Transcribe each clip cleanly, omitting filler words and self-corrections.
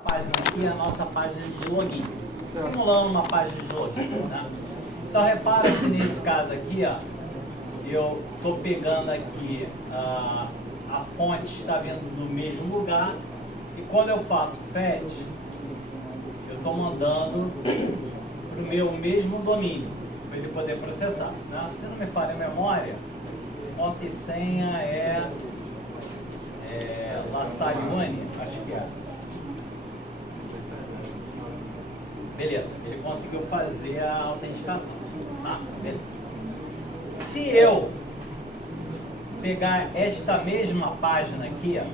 página aqui é a nossa página de login. Simulando uma página de login, né? Então repara que nesse caso aqui, ó, eu estou pegando aqui a fonte está vindo do mesmo lugar e quando eu faço fetch, eu estou mandando para o meu mesmo domínio para ele poder processar, né? Se não me falha a memória, conta e senha é La Salle One, acho que é essa. Beleza, ele conseguiu fazer a autenticação. Ah, beleza. Se eu pegar esta mesma página aqui, ó,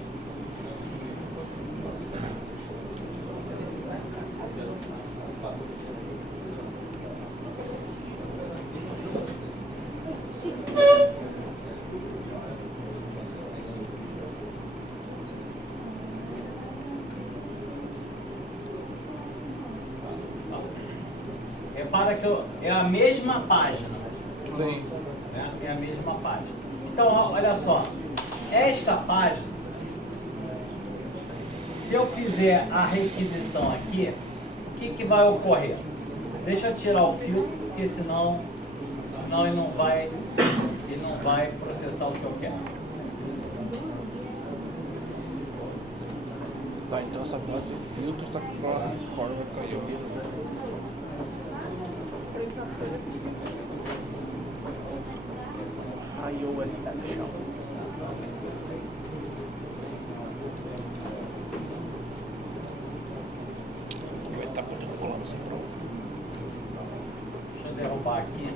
repara que é a mesma página. Sim. Né? É a mesma página. Então, olha só. Esta página, se eu fizer a requisição aqui, o que vai ocorrer? Deixa eu tirar o filtro, porque senão ele não vai processar o que eu quero. Tá, então essa classe filtro, essa classe core vai cair. iOS section. Vai estar podendo colar nessa prova. Deixa eu derrubar aqui.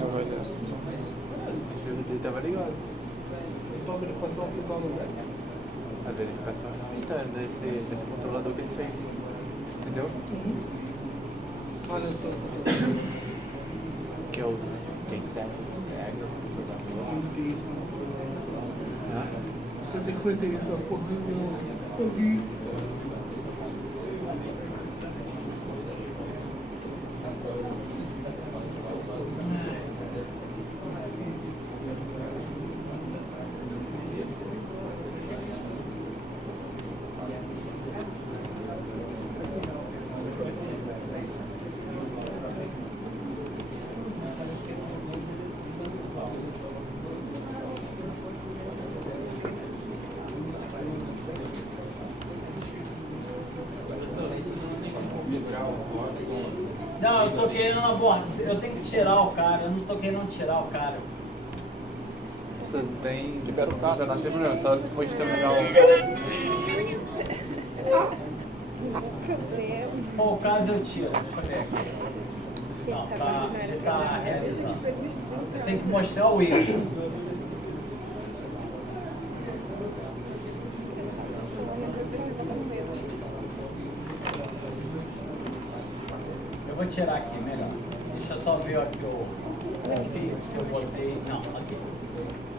Avaliação. O jogo dele tava ligado. Então a verificação fica no web. A verificação então, desse controlador que ele fez. Entendeu? Olha, eu tô. Que é o. Tem certas regras do controlador. Isso, Ah, eu tenho que fazer isso, ó, porque eu vi. Não, eu tô querendo abordar. Eu tenho que tirar o cara, eu não tô querendo tirar o cara. você não tem. Libera o carro. Já não tem problema, só depois de terminar o. Problema. Se for o caso, eu tiro. Deixa eu ver aqui. Gente, Não, essa tá, parte não era ele pra tá mim. realizando. Eu tenho que mostrar o erro. Eu vou tirar aqui, melhor. Deixa eu só ver aqui se eu botei. Não, aqui.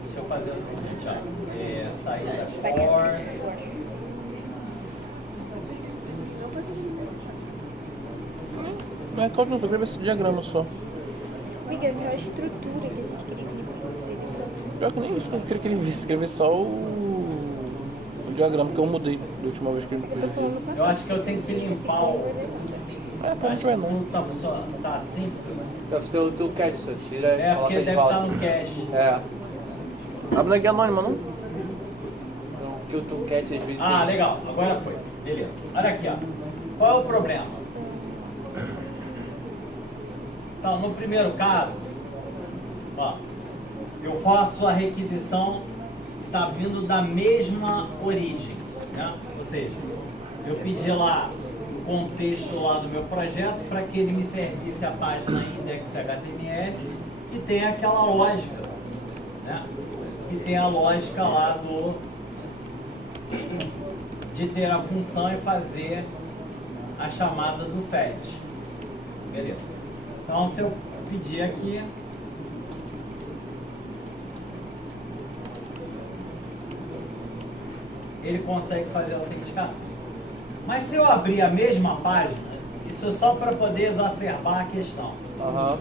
Deixa eu fazer o seguinte, ó. Sair da course. Não é código, não, só queria ver esse diagrama só. Amiga, essa é a estrutura que a gente queria que ele visse. Pior que nem isso, eu queria que ele visse, queria ver só o diagrama que eu mudei da última vez que ele Eu tô fez. falando passado. Eu acho que eu tenho que limpar o. É, pra Acho não que tiver isso não. não tá funcionando. Tá assim? Deve ser o teu cache, só tira e É, coloca porque de deve volta. estar no cache. É. Abre na guia anônima, não? Não, que o teu cache às vezes Ah, tem. legal. Agora foi. Beleza. Olha aqui, ó. Qual é o problema? Então, no primeiro caso, ó, eu faço a requisição que está vindo da mesma origem, né? Ou seja, eu pedi lá o contexto lá do meu projeto para que ele me servisse a página index.html e tem aquela lógica, né? E tem a lógica lá de ter a função e fazer a chamada do fetch. Beleza. Então, se eu pedir aqui, ele consegue fazer a autenticação. Mas se eu abrir a mesma página, isso é só para poder exacerbar a questão.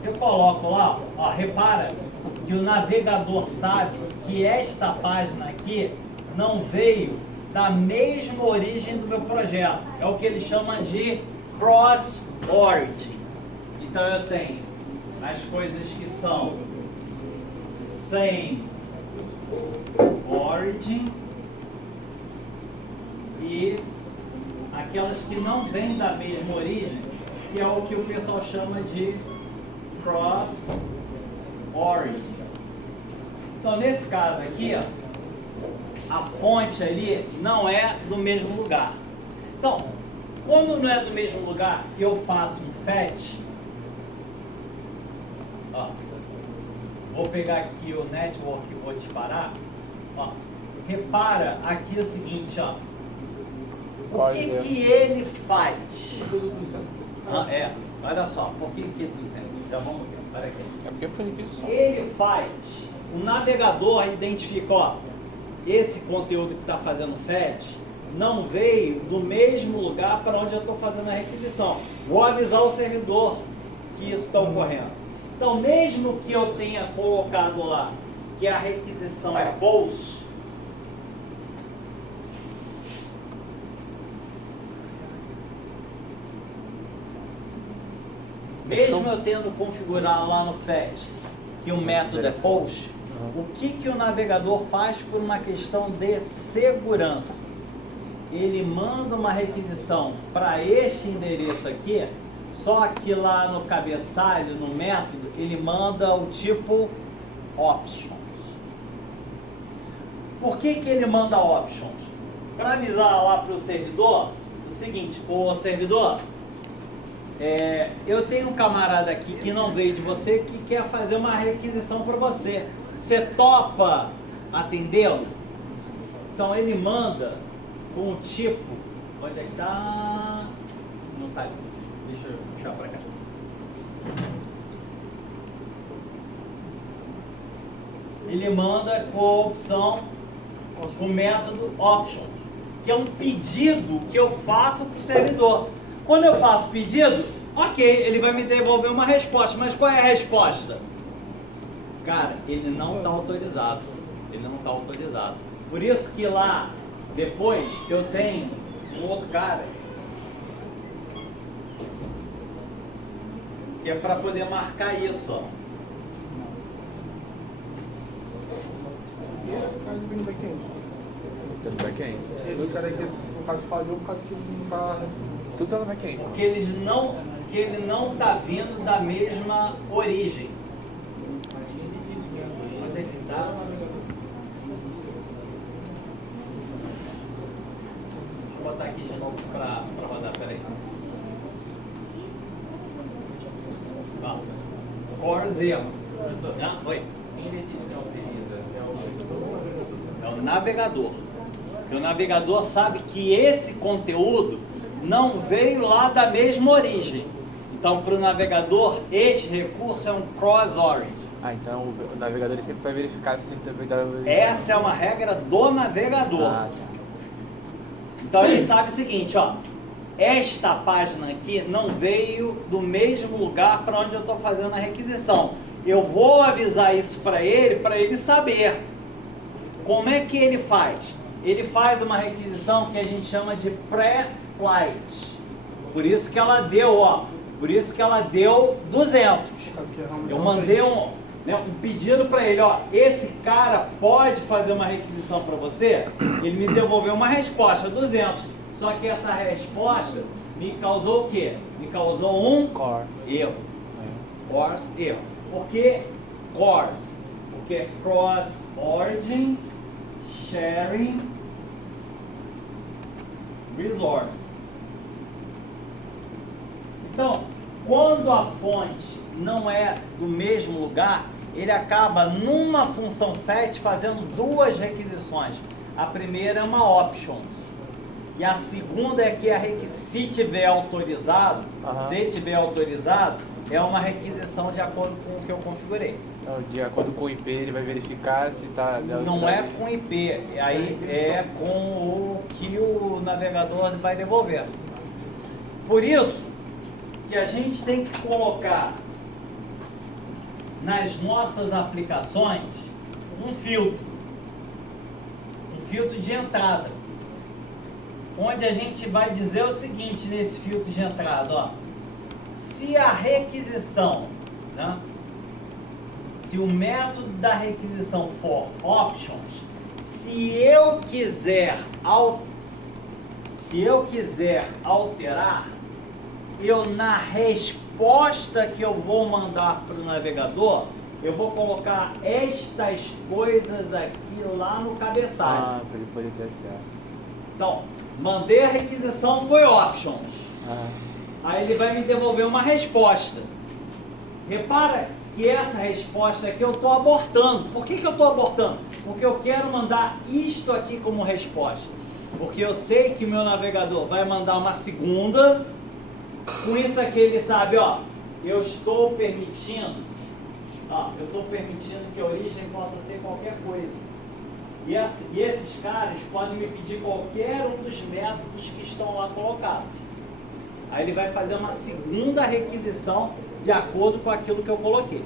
Eu coloco lá, ó, repara que o navegador sabe que esta página aqui não veio da mesma origem do meu projeto. É o que ele chama de cross-origin. Então eu tenho as coisas que são same origin e aquelas que não vêm da mesma origem, que é o que o pessoal chama de cross origin. Então nesse caso aqui, ó, a fonte ali não é do mesmo lugar. Então, quando não é do mesmo lugar e eu faço um fetch, ó, vou pegar aqui o network e vou disparar, ó, repara aqui o seguinte, ó, o que ele faz? Olha só, por que 200? Já vamos ver, olha aqui. É porque foi requisição. Ele faz, o navegador identifica, ó, esse conteúdo que está fazendo fetch não veio do mesmo lugar para onde eu estou fazendo a requisição. Vou avisar o servidor que isso está ocorrendo. Então, mesmo que eu tenha colocado lá que a requisição é post, mesmo eu tendo configurado lá no fetch que o método é post, o que o navegador faz por uma questão de segurança? Ele manda uma requisição para este endereço aqui, só que lá no cabeçalho, no método, ele manda o tipo options. Por que ele manda options? Para avisar lá para o servidor o seguinte: o servidor, eu tenho um camarada aqui que não veio de você, que quer fazer uma requisição para você. Você topa atendê-lo? Então ele manda com o tipo, onde é que tá? Não tá ali. Deixa eu puxar para cá. Ele manda com a opção, com o método options, que é um pedido que eu faço para o servidor. Quando eu faço pedido, ok, ele vai me devolver uma resposta, mas qual é a resposta? Cara, ele não está autorizado. Ele não está autorizado. Por isso que lá, depois, eu tenho um outro cara que é para poder marcar isso, ó. Esse cara vem do back-end. Tem no back-end. Esse cara aqui, no caso, falhou por causa que não tá... Tudo tá no back-end. Porque ele não está vindo da mesma origem. Onde é que tá? Deixa eu botar aqui de novo para rodar, peraí. Ó, Core Zero. Oi. Quem decide que autoriza? É o navegador. Porque o navegador sabe que esse conteúdo não veio lá da mesma origem. Então, para o navegador, este recurso é um cross-origin. Ah, então o navegador ele sempre vai verificar se também dá... Essa é uma regra do navegador. Ah, tá. Então, ele sabe o seguinte, ó. Esta página aqui não veio do mesmo lugar para onde eu estou fazendo a requisição. Eu vou avisar isso para ele saber. Como é que ele faz? Ele faz uma requisição que a gente chama de pré-flight. Por isso que ela deu, ó. Por isso que ela deu 200. Eu mandei um pedido para ele, ó. Esse cara pode fazer uma requisição para você? Ele me devolveu uma resposta, 200. Só que essa resposta me causou o quê? Me causou um erro. Course erro. Por que course? Porque cross origin sharing resource. Então, quando a fonte não é do mesmo lugar, ele acaba numa função fetch fazendo duas requisições. A primeira é uma options. E a segunda é que se tiver autorizado, é uma requisição de acordo com o que eu configurei. Então, de acordo com o IP, ele vai verificar se está... Não é com IP, aí é com o que o navegador vai devolver. Por isso que a gente tem que colocar nas nossas aplicações um filtro de entrada, onde a gente vai dizer o seguinte nesse filtro de entrada, ó, se a requisição, né, se o método da requisição for options, se eu quiser alterar, eu na resposta que eu vou mandar para o navegador, eu vou colocar estas coisas aqui lá no cabeçalho. Ah, para ele poder ter acesso. Então, mandei a requisição, foi options. Aí ele vai me devolver uma resposta. Repara que essa resposta aqui eu estou abortando. Por que eu estou abortando? Porque eu quero mandar isto aqui como resposta. Porque eu sei que o meu navegador vai mandar uma segunda. Com isso aqui ele sabe, ó, eu estou permitindo que a origem possa ser qualquer coisa. E esses caras podem me pedir qualquer um dos métodos que estão lá colocados. Aí ele vai fazer uma segunda requisição de acordo com aquilo que eu coloquei.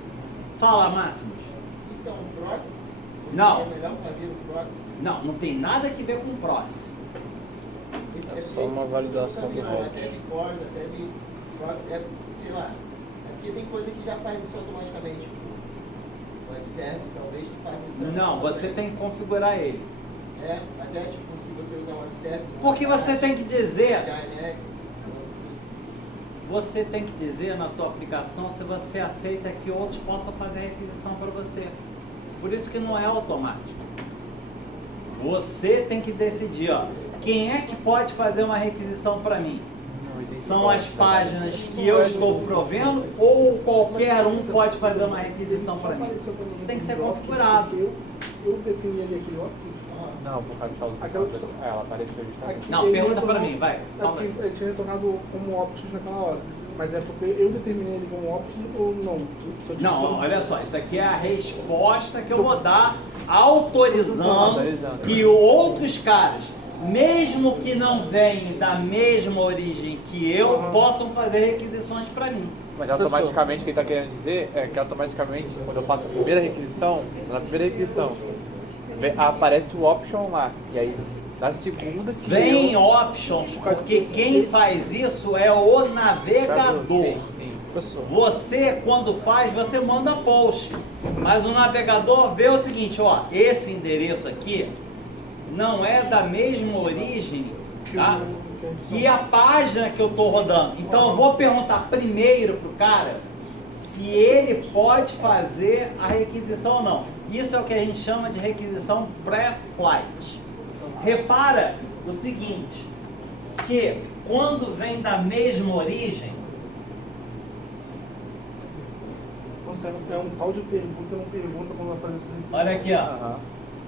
Fala, Máximos. Isso é um proxy? Não. É melhor fazer um proxy? Não tem nada a ver com proxy. Esse É só uma validação do resto. resto. Até Bcores, até Proxy, sei lá. É porque tem coisa que já faz isso automaticamente. Tipo, web service, talvez, que faz isso também. Não, você tem que configurar ele. É, até tipo, se você usar um web service... Porque você tem que dizer... JNX, Você tem que dizer na tua aplicação se você aceita que outros possam fazer requisição para você. Por isso que não é automático. Você tem que decidir, ó, quem é que pode fazer uma requisição para mim? São as páginas que eu estou provendo ou qualquer um pode fazer uma requisição para mim? Isso tem que ser configurado. Eu defini ali aquele options. Não, por causa do Aquela pessoa- ela apareceu justamente. Aqui Não, ele pergunta retornou- para mim, vai. Fala aí. Aqui ele tinha retornado como options naquela hora. Mas é porque eu determinei ele como options ou não? Se eu Não, tiver- olha só, isso aqui é a resposta que eu vou dar autorizando Autorizando. que outros caras, mesmo que não venham da mesma origem que eu, possam fazer requisições para mim. Mas automaticamente, o que ele está querendo dizer é que automaticamente, quando eu faço a primeira requisição, na primeira requisição, aparece o option lá. E aí, na segunda que Vem options, porque quem faz isso é o navegador. Pessoal. Você, quando faz, você manda post. Mas o navegador vê o seguinte, ó, esse endereço aqui não é da mesma origem, tá, que a página que eu estou rodando. Então eu vou perguntar primeiro pro cara se ele pode fazer a requisição ou não. Isso é o que a gente chama de requisição pré-flight. Repara o seguinte, que quando vem da mesma origem, Nossa, é um tal de pergunta, não pergunta quando vai fazer isso. olha aqui, ó.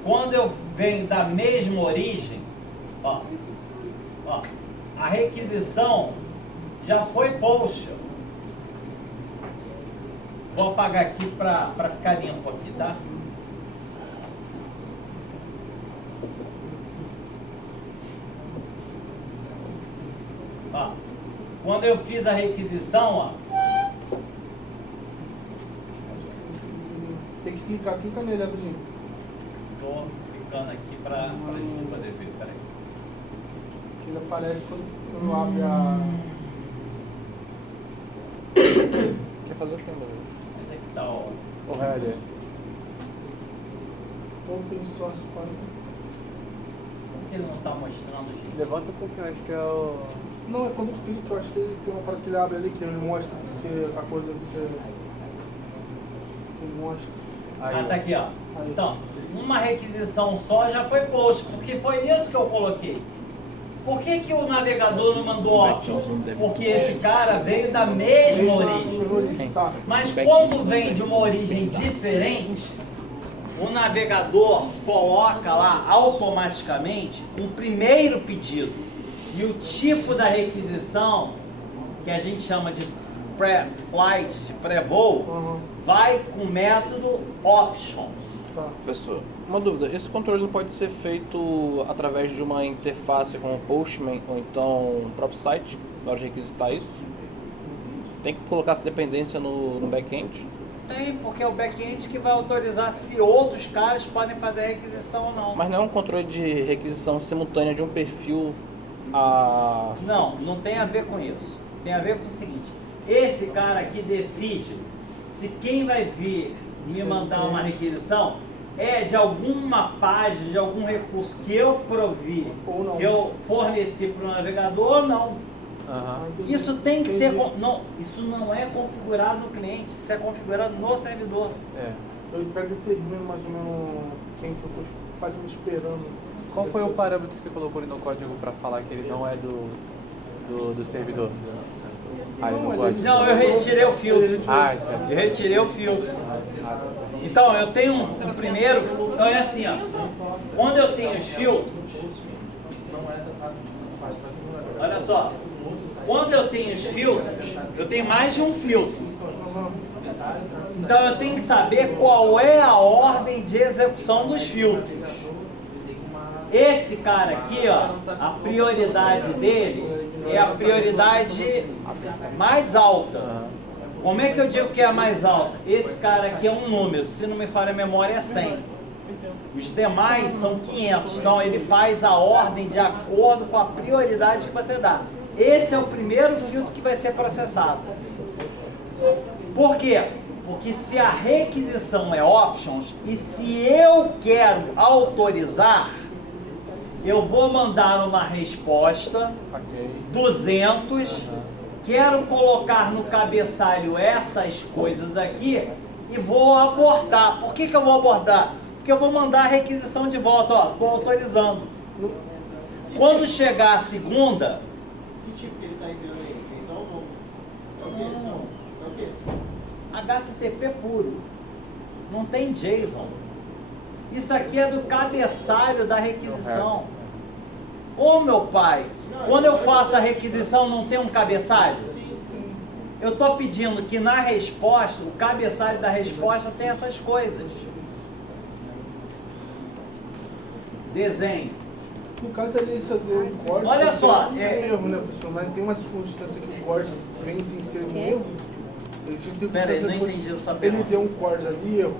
Quando eu venho da mesma origem, ó, a requisição já foi post. Vou apagar aqui para ficar limpo aqui, tá? Ó, quando eu fiz a requisição, ó, Tem que clica nele rapidinho. tô clicando aqui para a gente poder ver, peraí. Que ele aparece quando abre a. Quer fazer o que, meu? Onde é que tá o... o header. Open Source Python. Por que ele não tá mostrando, gente? Levanta um pouquinho, acho que é o... Não, é quando clica, eu acho que ele tem uma parada que ele abre ali, que ele mostra que a coisa que você. Que mostra. Ah, tá aqui, ó. Então, uma requisição só já foi post, porque foi isso que eu coloquei. Por que que o navegador não mandou options? Porque esse cara veio da mesma origem. Tá. Mas quando vem de uma origem diferente, o navegador coloca lá automaticamente um primeiro pedido. E o tipo da requisição, que a gente chama de pré-flight, de pré-voo, Aham. vai com o método options. Tá. Professor, uma dúvida. Esse controle não pode ser feito através de uma interface com o Postman ou então o próprio site, na hora de requisitar isso? Tem que colocar essa dependência no back-end? Tem, porque é o back-end que vai autorizar se outros caras podem fazer a requisição ou não. Mas não é um controle de requisição simultânea de um perfil a... Não tem a ver com isso. Tem a ver com o seguinte, esse cara aqui decide se quem vai vir me mandar uma requisição é de alguma página, de algum recurso que eu provi, Ou não. que eu forneci para o navegador ou não. Aham. Isso tem que ser... Não, isso não é configurado no cliente, isso é configurado no servidor. É. Eu pego e determino mais ou menos quem que eu tô fazendo esperando. Qual foi o parâmetro que você colocou ali no código para falar que ele não é do servidor? Ali no código. Não, eu retirei o filtro. Ah, certo. Eu retirei o filtro. Então, eu tenho um primeiro... Então é assim, ó. Quando eu tenho os filtros... Olha só. Quando eu tenho os filtros, eu tenho mais de um filtro. Então eu tenho que saber qual é a ordem de execução dos filtros. Esse cara aqui, ó, a prioridade dele é a prioridade mais alta. Como é que eu digo que é a mais alta? Esse cara aqui é um número, se não me falha a memória é 100. Os demais são 500, então ele faz a ordem de acordo com a prioridade que você dá. Esse é o primeiro filtro que vai ser processado. Por quê? Porque se a requisição é options e se eu quero autorizar, eu vou mandar uma resposta, 200, quero colocar no cabeçalho essas coisas aqui e vou abortar. Por que eu vou abortar? Porque eu vou mandar a requisição de volta, ó, estou autorizando. Quando chegar a segunda... Que tipo que ele está enviando aí? JSON ou não? É o quê? Não. É o quê? HTTP puro, não tem JSON. Isso aqui é do cabeçalho da requisição. Ô meu pai, quando eu faço a requisição não tem um cabeçalho? Eu estou pedindo que na resposta, o cabeçalho da resposta tem essas coisas. Desenho. No caso ali, isso deu um corte. Olha só, tem um erro, né, professor? Mas tem umas circunstâncias que o corte vem sem ser um erro. Existe Pera aí, não circunstância entendi a sua ele pergunta. deu um corte ali, erro.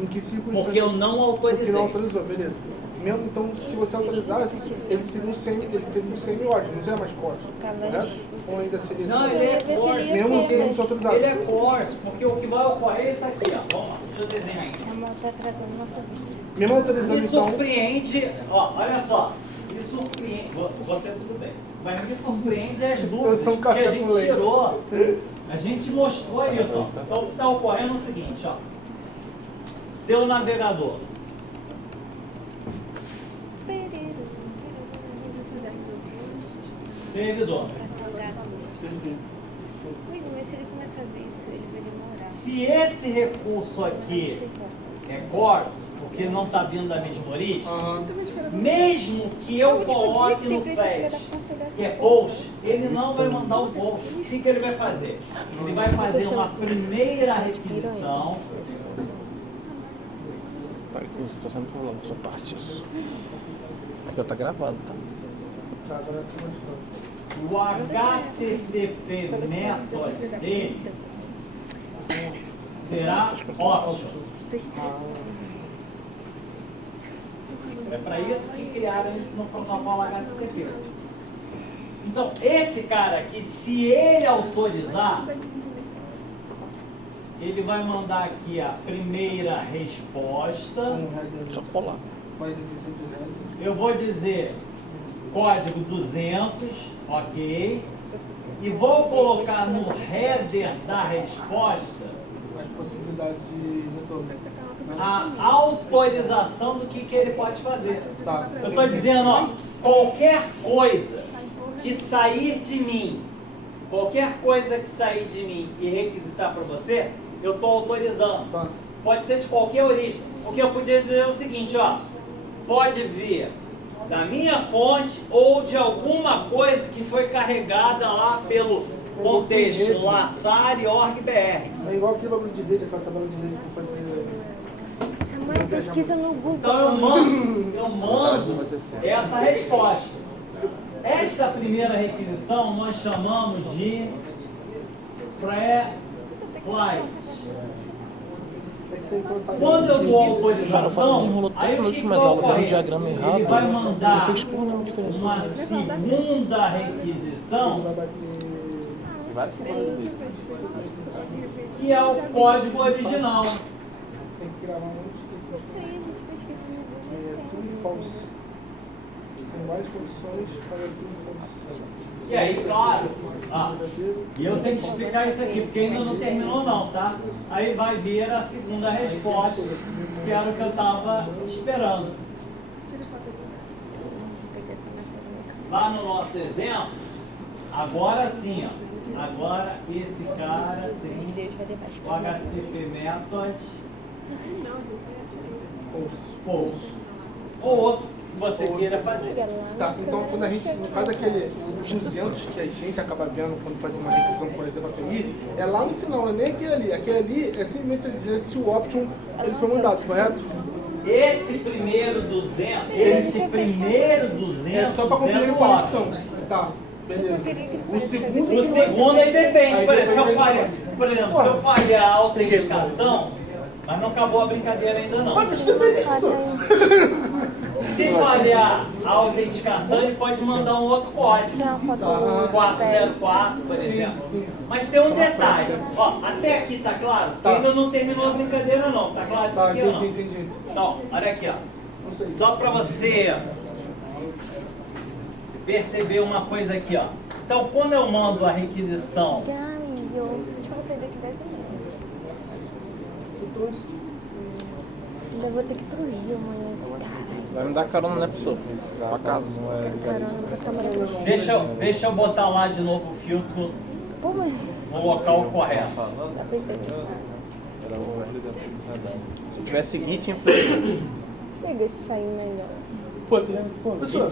Em que circunstância? Porque eu não autorizei. Porque não autorizou, beleza. Mesmo, então, se você autorizasse, ele seria um semi-ótimo, não seria mais corte, correto? Ou ainda seria Não, assim? ele é Ver se ele coarse. ia Mesmo ver, que não mas- se autorizasse. Ele é coarse, porque o que vai ocorrer é isso aqui, ó. Vamos lá, deixa eu desenhar aqui. Samuel tá atrasando nossa vida. Mesmo autorizando, Me então... surpreende, ó, olha só, me surpreende, você tudo bem, mas me surpreende as Eu dúvidas sou um que a café gente com leite. tirou, a gente mostrou isso, ó. Então o que está ocorrendo é o seguinte, ó, teu navegador, servidor, Pra salgar. Amigo, mas se ele começar a ver isso, ele vai demorar. se esse recurso aqui é CORS, porque não está vindo da mesma origem, mesmo que eu coloque no flash que é post, ele não vai mandar o post. O que ele vai fazer? Ele vai fazer uma primeira requisição. Para com isso, está sendo falando da sua parte isso. Aqui tá gravado, tá? Tá, agora tá mais claro. O HTTP method dele será option. Tô estressada. É para isso que criaram isso no protocolo HTTP. Então, esse cara aqui, se ele autorizar, ele vai mandar aqui a primeira resposta. Só colar. Eu vou dizer código 200, ok. E vou colocar no header da resposta Mais possibilidades de retorno. a autorização do que ele pode fazer. Tá. Eu estou dizendo, ó, qualquer coisa que sair de mim, qualquer coisa que sair de mim e requisitar para você, eu estou autorizando. Tá. Pode ser de qualquer origem. O que eu podia dizer é o seguinte, ó, pode vir da minha fonte ou de alguma coisa que foi carregada lá pelo contexto Lassari, org, BR. É igual aquele bagulho de rede, aquela tabela de rede que fazer. Samuel, pesquisa no Google. Então eu mando essa resposta. Esta primeira requisição nós chamamos de pré-flight. Quando eu dou autorização, aí o que vai ocorrer? Ele vai mandar uma segunda requisição, que é o código original. Isso aí, a gente pesquisa no Google. True false. Tem várias condições para true false. E aí, claro, e eu tenho que explicar isso aqui, porque ainda não terminou não, tá? Aí vai vir a segunda resposta, que era o que eu estava esperando. Lá no nosso exemplo, agora sim, ó. Agora esse cara tem o HTTP method post. Ou outro que você queira fazer. Tá, então quando a gente, no caso daquele 200 que a gente acaba vendo quando faz uma requisição, por exemplo, a PMI, é lá no final, não é nem aquele ali. Aquele ali é simplesmente dizer que o option ele foi mandado, correto? Esse primeiro 200 É só para conferir a conexão. Tá, beleza. O segundo aí depende, por exemplo, se eu falhar a autenticação, mas não acabou a brincadeira ainda não. Se falhar a autenticação, ele pode mandar um outro código. 404, por exemplo. Mas tem um detalhe. Ó, até aqui tá claro? Porque ainda não terminou a brincadeira não. Tá claro isso aqui ou não? Entendi. Então, olha aqui, ó. Só para você perceber uma coisa aqui, ó. Então, quando eu mando a requisição... Deixa eu sair daqui 10 minutos. Ainda vou ter que ir pro Rio amanhã, esse cara. Vai me dar carona, né, pessoa? Pra casa. Caramba, pra câmera do Rio. Deixa eu botar lá de novo o filtro Pô, mas no local correto. dá pra entender. Se eu tivesse Git, influência. Pega esse sair melhor. Pessoal,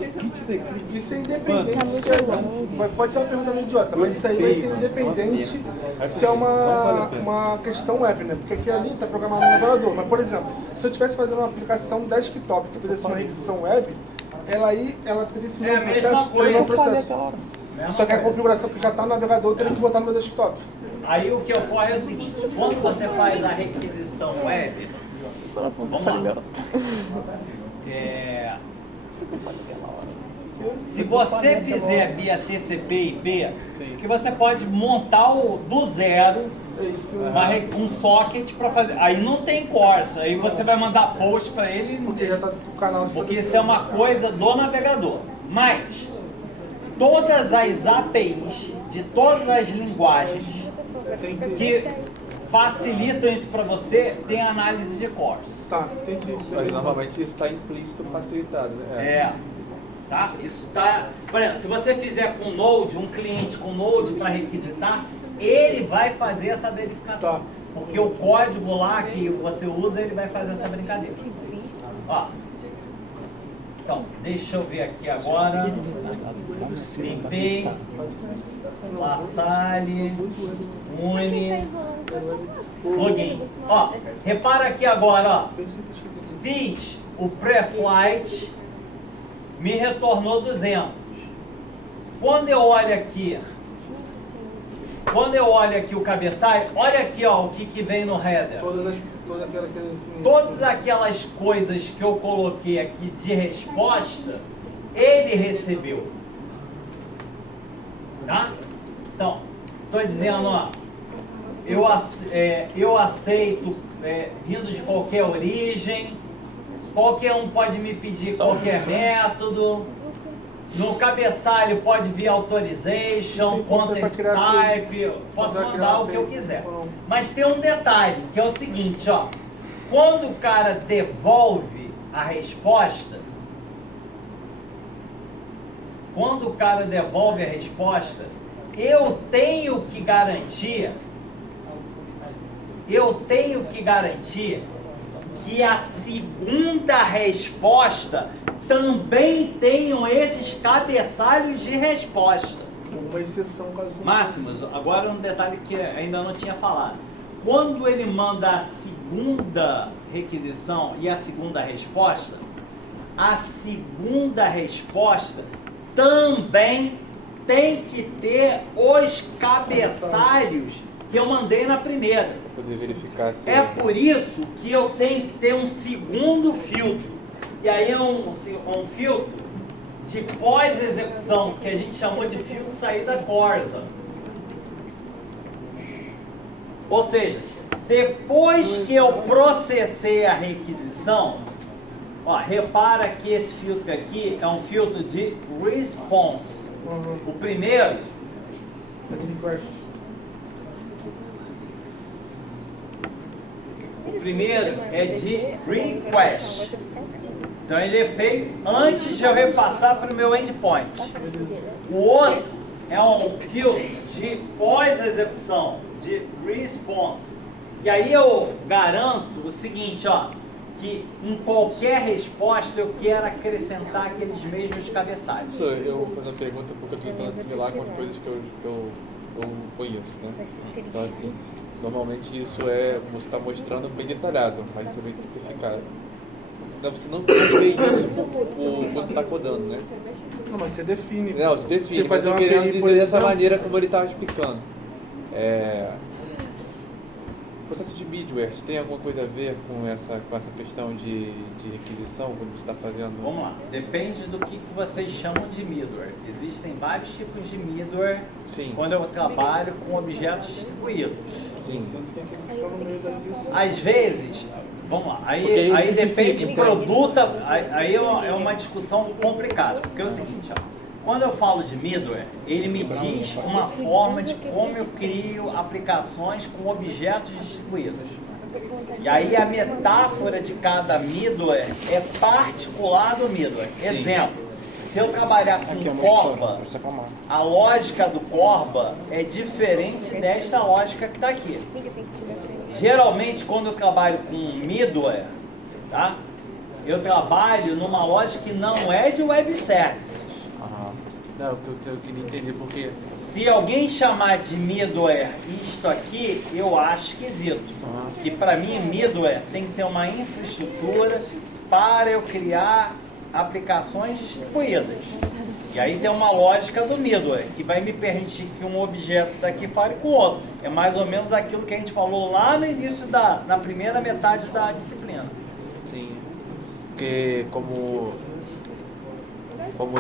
isso é independente se pode ser uma pergunta meio idiota, mas isso aí vai ser independente se é uma questão web, né? Porque aqui ali está programado no navegador. Mas, por exemplo, se eu estivesse fazendo uma aplicação desktop que fizesse uma requisição web, ela teria esse mesmo processo. Só que a configuração que já está no navegador, eu teria que botar no meu desktop. Aí o que ocorre é o seguinte, quando você faz a requisição web, vamos lá. Se você fizer via TCP/IP, que você pode montar do zero um socket para fazer. Aí não tem Corsa, aí você vai mandar post para ele, porque isso é uma coisa do navegador. Mas todas as APIs de todas as linguagens que facilitam isso para você tem análise de Corsa. Tá, entendi. Mas normalmente isso está implícito facilitado, né? Tá? Isso tá. Por exemplo, se você fizer com Node, um cliente com Node para requisitar, ele vai fazer essa verificação. Tá. Porque o código lá que você usa, ele vai fazer essa brincadeira. Ó. Então, deixa eu ver aqui agora. Limpei. Lassali. Uni. Login. Ó, repara aqui agora, ó. Fiz o pré-flight. Me retornou 200. Quando eu olho aqui o cabeçalho, olha aqui ó, o que vem no header. Todas aquelas coisas que eu coloquei aqui de resposta, ele recebeu. Tá? Então, estou dizendo, ó, eu aceito vindo de qualquer origem. Qualquer um pode me pedir qualquer método. No cabeçalho pode vir authorization, content type, posso mandar o que eu quiser. Mas tem um detalhe, que é o seguinte, ó. Quando o cara devolve a resposta, eu tenho que garantir que a segunda resposta também tenham esses cabeçalhos de resposta. Uma exceção caso Máximos, agora um detalhe que ainda não tinha falado. Quando ele manda a segunda requisição e a segunda resposta também tem que ter os cabeçalhos que eu mandei na primeira. Pra poder verificar se... É por isso que eu tenho que ter um segundo filtro. E aí é um filtro de pós-execução, que a gente chamou de filtro saída Corsa. Ou seja, depois que eu processei a requisição, ó, repara que esse filtro aqui é um filtro de response. O primeiro é de request. Então ele é feito antes de eu repassar para o meu endpoint. O outro é um filtro de pós-execução, de response. E aí eu garanto o seguinte, ó, que em qualquer resposta eu quero acrescentar aqueles mesmos cabeçalhos. Eu vou fazer uma pergunta porque eu estou tentando assimilar com as coisas que eu conheço, né? Então assim, normalmente isso é, como você está mostrando, bem detalhado, mas isso é bem simplificado. Você não vê isso quando está codando, né? Não, mas você define. Não, você define, Você mas fazer eu uma querendo API, dizer por dessa exemplo. maneira como ele estava explicando. Processo de middleware, tem alguma coisa a ver com essa questão de requisição, quando você está fazendo? Vamos lá, depende do que vocês chamam de middleware. Existem vários tipos de middleware. Sim. Quando eu trabalho com objetos distribuídos. Sim. Às vezes, vamos lá, Porque aí isso depende significa- produto, aí é uma discussão complicada, porque é o seguinte, ó, quando eu falo de middleware, ele me diz uma forma de como eu crio aplicações com objetos distribuídos. E aí a metáfora de cada middleware é particular do middleware. Exemplo, se eu trabalhar com Corba, a lógica do Corba é diferente desta lógica que está aqui. Geralmente, quando eu trabalho com middleware, tá? Eu trabalho numa lógica que não é de web services. Não, eu queria entender porque... Se alguém chamar de middleware isto aqui, eu acho esquisito. E para mim, middleware tem que ser uma infraestrutura para eu criar aplicações distribuídas. E aí tem uma lógica do middleware, que vai me permitir que um objeto daqui fale com o outro. É mais ou menos aquilo que a gente falou lá no início na primeira metade da disciplina. Sim, porque como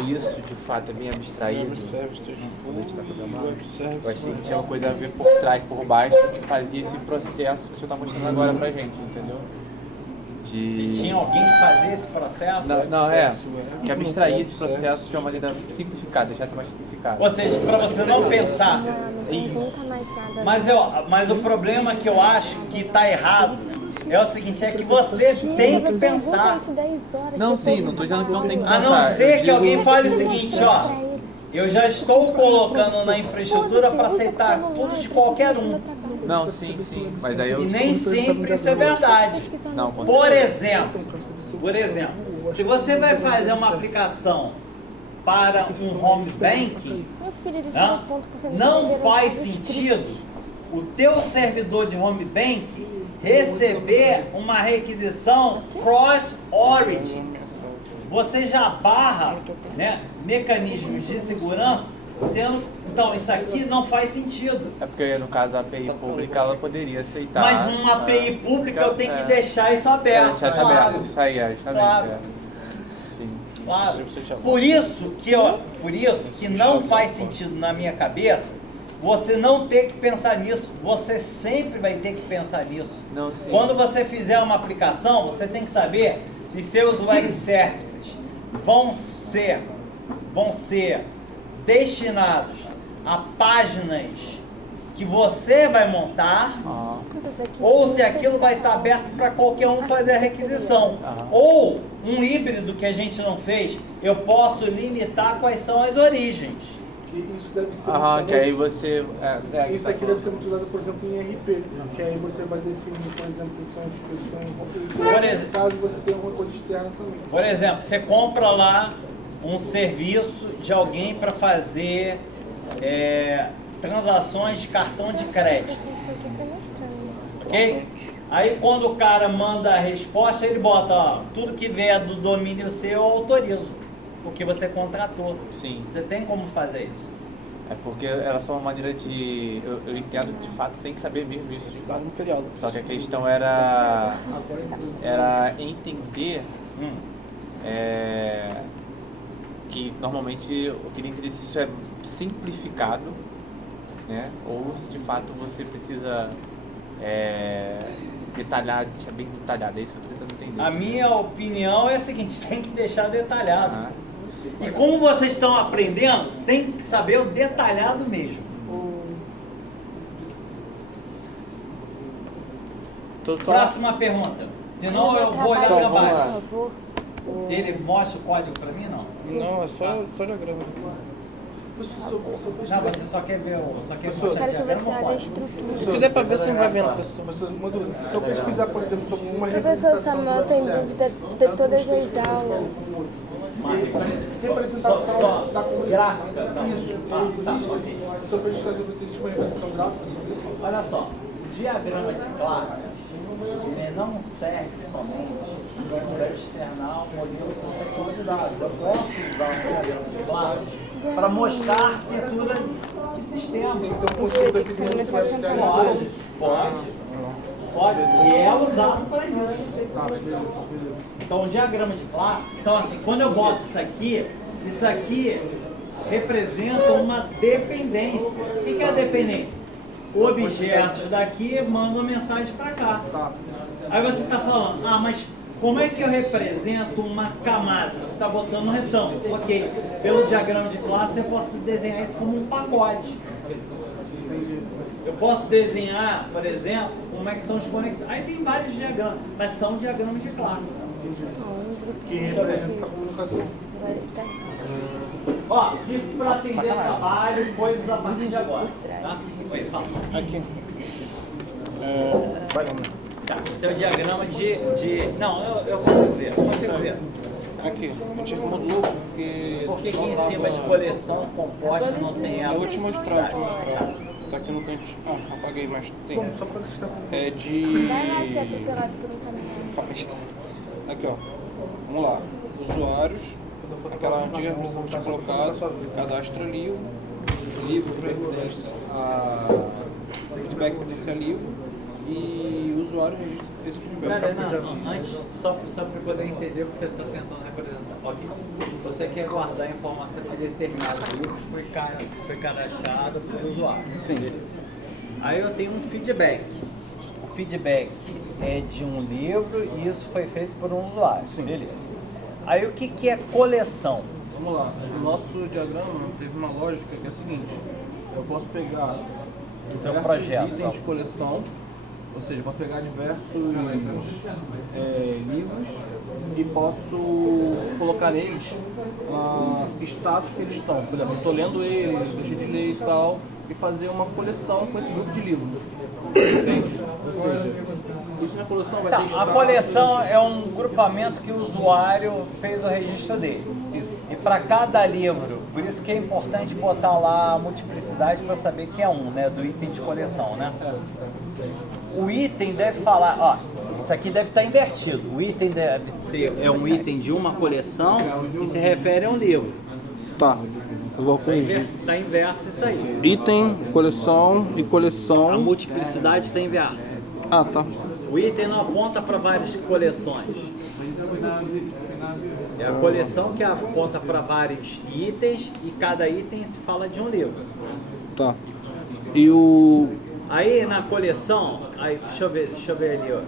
isso de fato é bem abstraído, quando a gente está programando, eu achei que tinha uma coisa a ver por trás, por baixo, que fazia esse processo que o senhor está mostrando agora pra gente, entendeu? Se tinha alguém que fazia esse processo... Não, que abstrair esse processo de uma maneira simplificada, deixar mais simplificado. Ou seja, para você não pensar... Nunca mais nada. Mas o problema que eu acho que está errado é o seguinte, é que você tem que pensar. Não, sim, não estou dizendo que não tem que pensar. A não ser Eu que digo- alguém fale o seguinte, ó, eu já estou colocando na infraestrutura para aceitar tudo de qualquer um. Não, sim, mas aí eu... E nem sempre isso é verdade. Não, com Por certeza. exemplo, se você vai fazer uma aplicação para um home banking, não faz sentido o teu servidor de home banking receber uma requisição cross-origin. Você já barra, né, mecanismos de segurança sendo... Então, isso aqui não faz sentido. É porque no caso a API pública ela poderia aceitar. Mas numa API pública eu tenho que deixar isso aberto. Deixar isso claro. aberto, isso aí, justamente. Claro. Sim. Claro. Por isso que não faz sentido na minha cabeça você não ter que pensar nisso. Você sempre vai ter que pensar nisso. Não, sim. Quando você fizer uma aplicação, você tem que saber se seus web services vão ser destinados a páginas que você vai montar, ou se aquilo vai estar aberto para qualquer um fazer a requisição. Ou um híbrido que a gente não fez, eu posso limitar quais são as origens. Que isso deve ser. Que aí você... Isso aqui deve ser muito usado, por exemplo, em RP, que aí você vai definir, por exemplo, que são as questões. Caso você tenha alguma coisa externa também. Por exemplo, você compra lá um serviço de alguém para fazer transações de cartão de crédito. Isso aqui tá mostrando. Ok? Aí quando o cara manda a resposta, ele bota, ó, tudo que vier do domínio seu eu autorizo, porque você contratou. Sim. Você tem como fazer isso? É porque era só uma maneira de... Eu entendo, de fato, tem que saber mesmo isso. Dado no feriado. Só que a questão era entender que normalmente eu queria entender se isso é simplificado, né? Ou se de fato você precisa detalhar, deixar bem detalhado. É isso que eu estou tentando entender. A minha opinião é a seguinte, tem que deixar detalhado. E como vocês estão aprendendo, tem que saber o detalhado mesmo. Próxima pergunta. Senão eu vou olhar o Então, vamos trabalho. lá. Por favor. Ele mostra o código pra mim, não? Não, é só diagrama. Não, você só quer ver só quer Eu mostrar quero que você diagrama ou olhe a código? estrutura. O que der pra ver, você não vai vendo, professor. Professor, uma dúvida. Se eu pesquisar, por exemplo, sobre uma Professor representação Samuel tem dúvida de todas as aulas. representação Só da comunidade. gráfica, tá? Isso, Tá, existe. ok. Se eu pesquisar, eu preciso de uma representação gráfica sobre isso. Olha só, o diagrama de classe ele não serve somente para externar o modelo conceitual de dados. Eu posso usar o diagrama de classe para mostrar a arquitetura de sistema. Então, consigo definir esse website. Pode. E é usado para isso. Então, o diagrama de classe, então assim, quando eu boto isso aqui representa uma dependência. O que é a dependência? Objetos daqui mandam mensagem para cá. Aí você está falando, mas como é que eu represento uma camada? Você está botando um retângulo. Ok, pelo diagrama de classe eu posso desenhar isso como um pacote. Eu posso desenhar, por exemplo, como é que são os conectores. Aí tem vários diagramas, mas são diagramas de classe. Que representam essa comunicação. Ó, livro para atender trabalho, coisas a partir de agora. Tá? Oi, fala. Aqui. Tá, o seu diagrama de... Não, eu consigo ver, Aqui. A gente modulou porque... Por que aqui em cima de coleção composta não tem a... Eu vou te mostrar, Tá aqui no cantinho. Apaguei, mas tem. É de... Vai lá ser atropelado por um caminhão. Calma aí. Aqui, ó. Vamos lá. Usuários. Aquela antiga representação que tinha colocado. Cadastra livro. Livro pertence a... Feedback pertence a livro. E o usuário registra esse feedback. Não, antes, só para poder entender o que você está tentando representar. Ok. Você quer guardar a informação de determinado livro que foi cadastrado pelo usuário. Sim. Beleza. Aí eu tenho um feedback. O feedback é de um livro e isso foi feito por um usuário. Sim. Beleza. Aí o que é coleção? Vamos lá. O nosso diagrama teve uma lógica que é a seguinte. Eu posso pegar diversos projeto, itens de coleção. Ou seja, eu posso pegar diversos livros e posso colocar neles status que eles estão. Por exemplo, eu estou lendo eles, deixei de ler e tal, e fazer uma coleção com esse grupo de livros. Entende? Ou seja, isso na coleção vai ter A status. coleção é um grupamento que o usuário fez o registro dele. Isso. E para cada livro, por isso que é importante botar lá a multiplicidade para saber que é né, do item de coleção, né? O item deve falar, isso aqui deve estar invertido. O item deve ser um item de uma coleção e se refere a um livro. Tá. Eu vou corrigir. Está inverso isso aí. Item, coleção e A coleção. multiplicidade está inversa. Ah, tá. O item não aponta para várias coleções. É a coleção que aponta para vários itens e cada item se fala de um livro. Tá. E o... Aí na coleção, deixa eu ver ali, ó.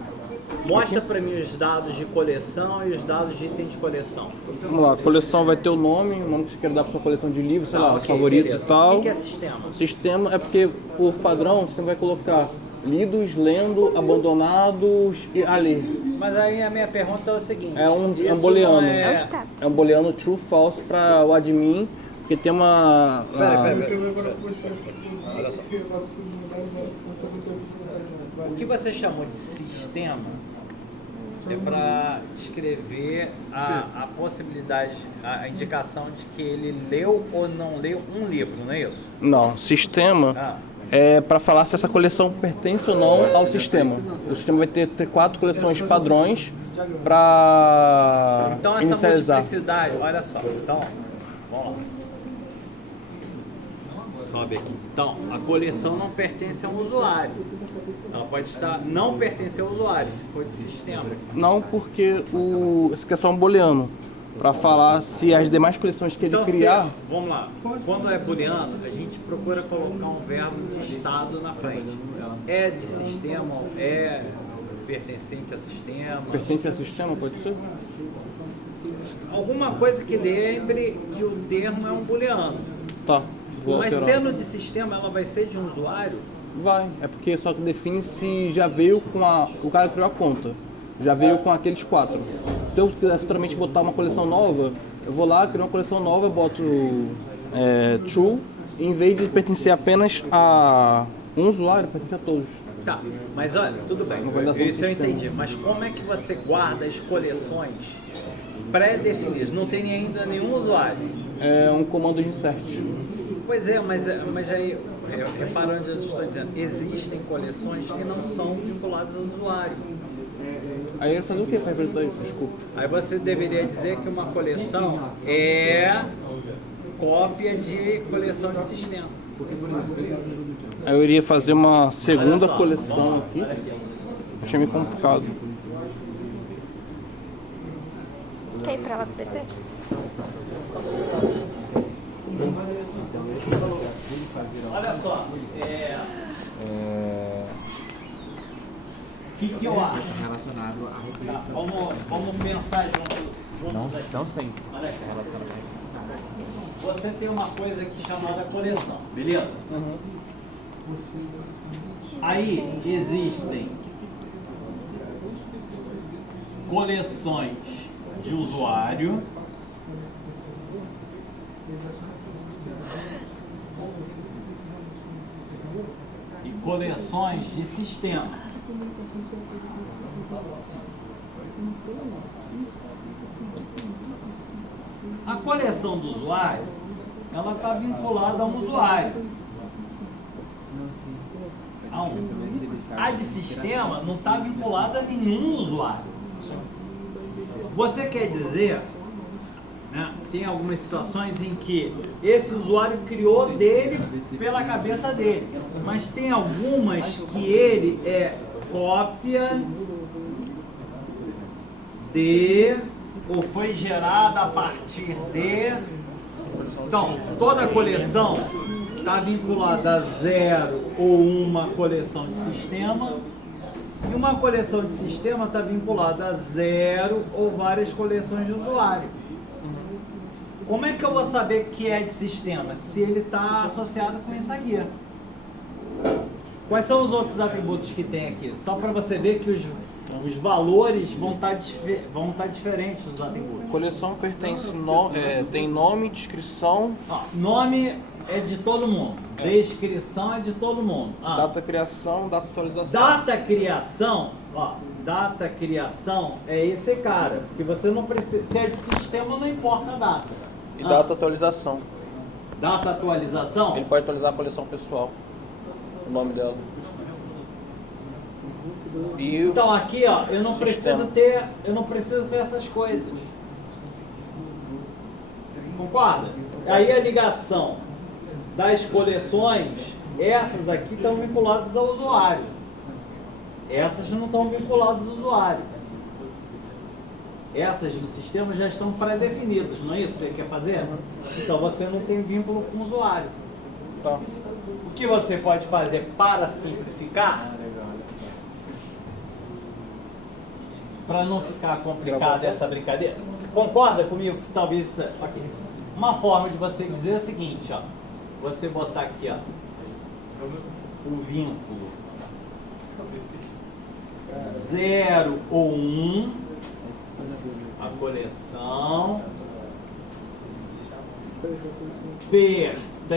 Mostra para mim os dados de coleção e os dados de item de coleção. Vamos lá, a coleção vai ter o nome que você quer dar para sua coleção de livros, sei lá, Ok, favoritos beleza. e tal. O que é sistema? Sistema é porque, por padrão, você vai colocar lidos, lendo, abandonados e a ler. Mas aí a minha pergunta é o seguinte. É um isso booleano. não É É... os status. É um booleano true false para o admin, porque tem uma... Pera. Olha só. O que você chamou de sistema é para descrever a possibilidade, a indicação de que ele leu ou não leu um livro, não é isso? Não, sistema Ah. é para falar se essa coleção pertence ou não ao sistema. O sistema vai ter 4 coleções padrões para Então essa inicializar. multiplicidade, olha só, então, vamos lá. Sobe aqui. Então, a coleção não pertence a um usuário. Ela pode não pertencer ao usuário, se for de sistema. Não, porque isso aqui é só um booleano. Para falar se as demais coleções que ele Então, criar... vamos lá. Quando é booleano, a gente procura colocar um verbo de estado na frente. É de sistema, é pertencente a sistema. Pertence a sistema, pode ser? Alguma coisa que lembre que o termo é um booleano. Tá. Vou Mas alterar. sendo de sistema, ela vai ser de um usuário? Vai, é porque só que define se já veio com o cara que criou a conta. Já veio com aqueles 4. Se eu quiser futuramente botar uma coleção nova, eu vou lá, crio uma coleção nova, boto true, e em vez de pertencer apenas a um usuário, pertence a todos. Tá, mas olha, tudo bem, Uma validação isso eu do sistema. entendi. Mas como é que você guarda as coleções pré-definidas? Não tem ainda nenhum usuário. É um comando de insert. Pois é, mas aí, repara onde eu estou dizendo, existem coleções que não são vinculadas ao usuário. Aí ele fazer o que para representar isso? Desculpa. Aí você deveria dizer que uma coleção é cópia de coleção de sistema. Aí eu iria fazer uma segunda Olha só, coleção vamos lá, aqui. olha aqui. Achei meio complicado. Quer ir pra lá pro PC? Olha só, o que eu acho? Relacionado à requisição. Vamos pensar juntos aqui. Não sempre. Olha aqui. Você tem uma coisa aqui chamada coleção, beleza? Aí existem coleções de usuário e coleções de sistema. A coleção do usuário, ela está vinculada a um usuário. A de sistema não está vinculada a nenhum usuário. Você quer dizer, né, tem algumas situações em que esse usuário criou dele pela cabeça dele, mas tem algumas que ele é cópia de ou foi gerada a partir de. Então, toda coleção está vinculada a 0 ou uma coleção de sistema, e uma coleção de sistema está vinculada a 0 ou várias coleções de usuário. Como é que eu vou saber que é de sistema? Se ele está associado com isso aqui. Quais são os outros atributos que tem aqui? Só para você ver que os valores vão estar diferentes dos atributos. Coleção pertence, tem nome, descrição, Ó, nome é de todo mundo. Descrição é de todo mundo. data criação, data atualização. Data criação, ó, data criação é esse cara. Porque você não precisa. Se é de sistema, não importa a data. E data atualização. Data atualização. Ele pode atualizar a coleção pessoal. O nome dela. E Então aqui, ó, eu não Sistema. preciso ter essas coisas. Concorda? Aí a ligação das coleções, essas aqui estão vinculadas ao usuário. Essas não estão vinculadas ao usuário. Essas do sistema já estão pré-definidas, não é isso que você quer fazer? Então você não tem vínculo com o usuário. tá. O que você pode fazer para simplificar, para não ficar complicada essa brincadeira? Concorda comigo que talvez aqui, uma forma de você dizer é a seguinte, ó, você botar aqui, ó, o vínculo 0 ou 1, a coleção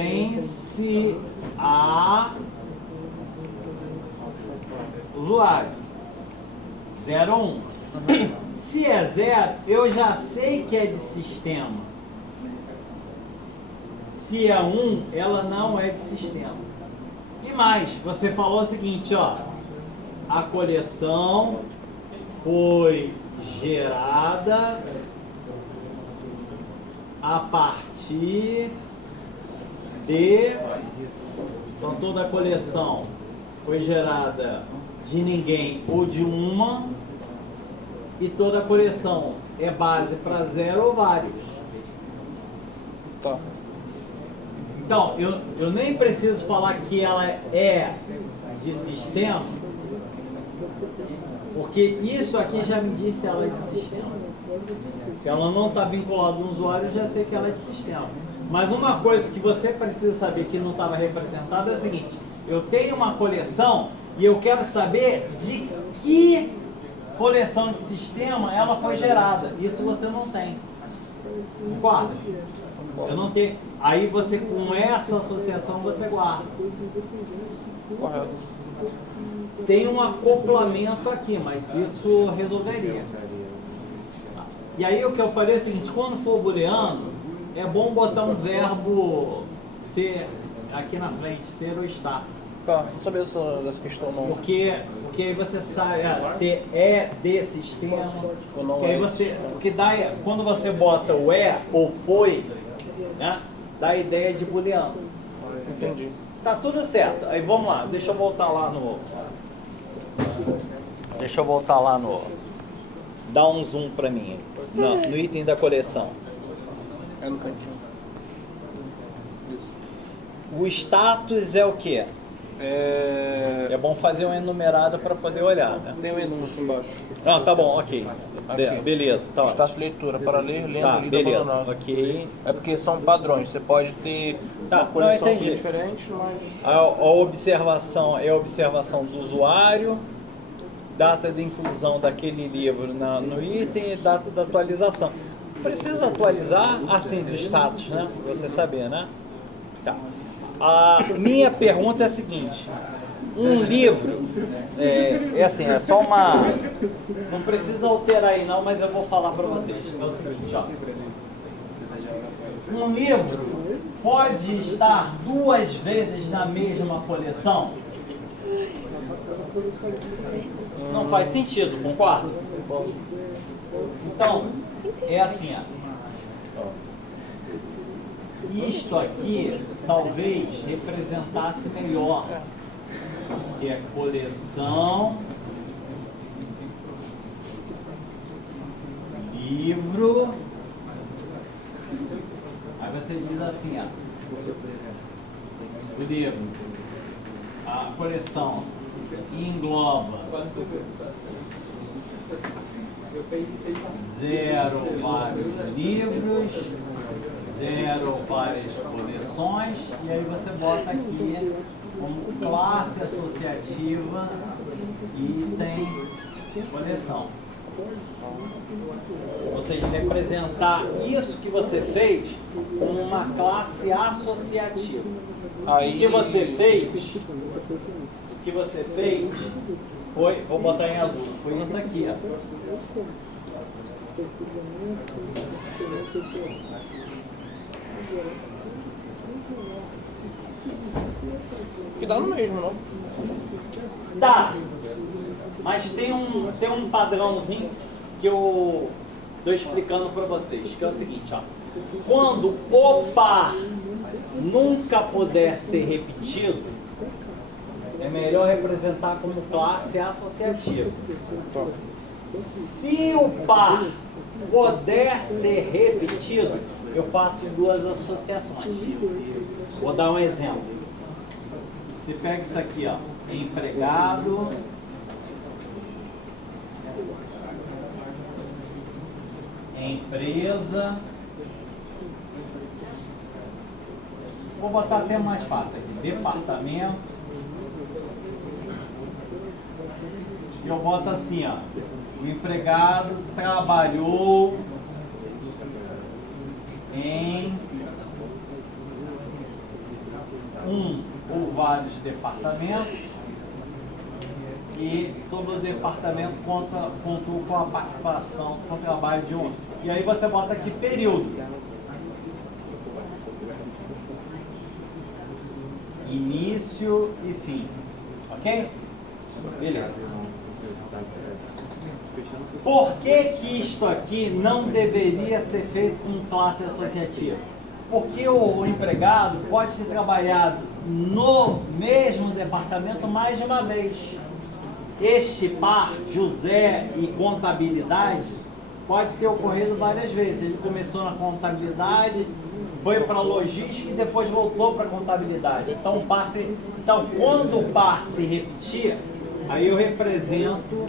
pertence a usuário. 0 ou 1. Se é 0, eu já sei que é de sistema. Se é 1, ela não é de sistema. E mais, você falou o seguinte, ó. A coleção foi gerada a partir de... Então toda a coleção foi gerada de ninguém ou de uma, e toda a coleção é base para 0 ou vários. Tá. Então, eu nem preciso falar que ela é de sistema, porque isso aqui já me diz se ela é de sistema. Se ela não está vinculada ao usuário, eu já sei que ela é de sistema. Mas uma coisa que você precisa saber que não estava representado é o seguinte: eu tenho uma coleção e eu quero saber de que coleção de sistema ela foi gerada. Isso você não tem. Concorda? Eu não tenho. Aí você, com essa associação, você guarda. Correto. Tem um acoplamento aqui, mas isso resolveria. E aí o que eu falei é o seguinte: quando for booleano, é bom botar um verbo ser aqui na frente, ser ou estar. Tá, não sabia dessa questão não. Porque aí você sabe se é de sistema, Ou não porque aí é de você, sistema. porque dá, quando você bota o é ou foi, né, dá a ideia de booleano. Entendi. Tá tudo certo. Aí vamos lá, deixa eu voltar lá no. Deixa eu voltar lá no. Dá um zoom pra mim. No item da coleção. É no cantinho. Isso. O status é o quê? É bom fazer uma enumerada para poder olhar, né? Tem um menu aqui embaixo. Não, tá bom, ok. Aqui. Beleza, tá ótimo. Status de leitura, para ler, lendo, Tá, lido, beleza, abandonado. ok. É porque são padrões, você pode ter Tá, uma coleção não, entendi. diferente, mas... A observação é a observação do usuário, data de inclusão daquele livro no item e data da atualização. Precisa atualizar assim do status, né? Pra você saber, né? Tá. A minha pergunta é a seguinte: um livro é assim, é só uma. Não precisa alterar aí não, mas eu vou falar para vocês. É o seguinte, ó. Um livro pode estar 2 vezes na mesma coleção? Não faz sentido, concorda? Então, é assim, ó. Isto aqui talvez representasse melhor, que é coleção, livro. Aí você diz assim, ó, o livro, a coleção engloba 0 vários livros, 0 várias coleções, e aí você bota aqui como classe associativa item coleção. Ou seja, representar isso que você fez como uma classe associativa. Aí... O que você fez foi, vou botar em azul, foi isso aqui, ó. Que dá no mesmo, não? Dá, mas tem um padrãozinho que eu estou explicando para vocês, que é o seguinte, ó. Quando o par nunca puder ser repetido, é melhor representar como classe associativa. Se o par puder ser repetido, eu faço 2 associações. Vou dar um exemplo. Você pega isso aqui, ó, empregado, empresa. Vou botar até mais fácil aqui, departamento. E eu boto assim, ó, o empregado trabalhou em um ou vários departamentos e todo o departamento contou com a participação, com o trabalho de um. E aí você bota aqui período. Início e fim. Ok? Beleza. Por que isto aqui não deveria ser feito com classe associativa? Porque o empregado pode ter trabalhado no mesmo departamento mais de uma vez. Este par, José e contabilidade, pode ter ocorrido várias vezes. Ele começou na contabilidade, foi para a logística e depois voltou para a contabilidade. Então, quando o par se repetir, aí eu represento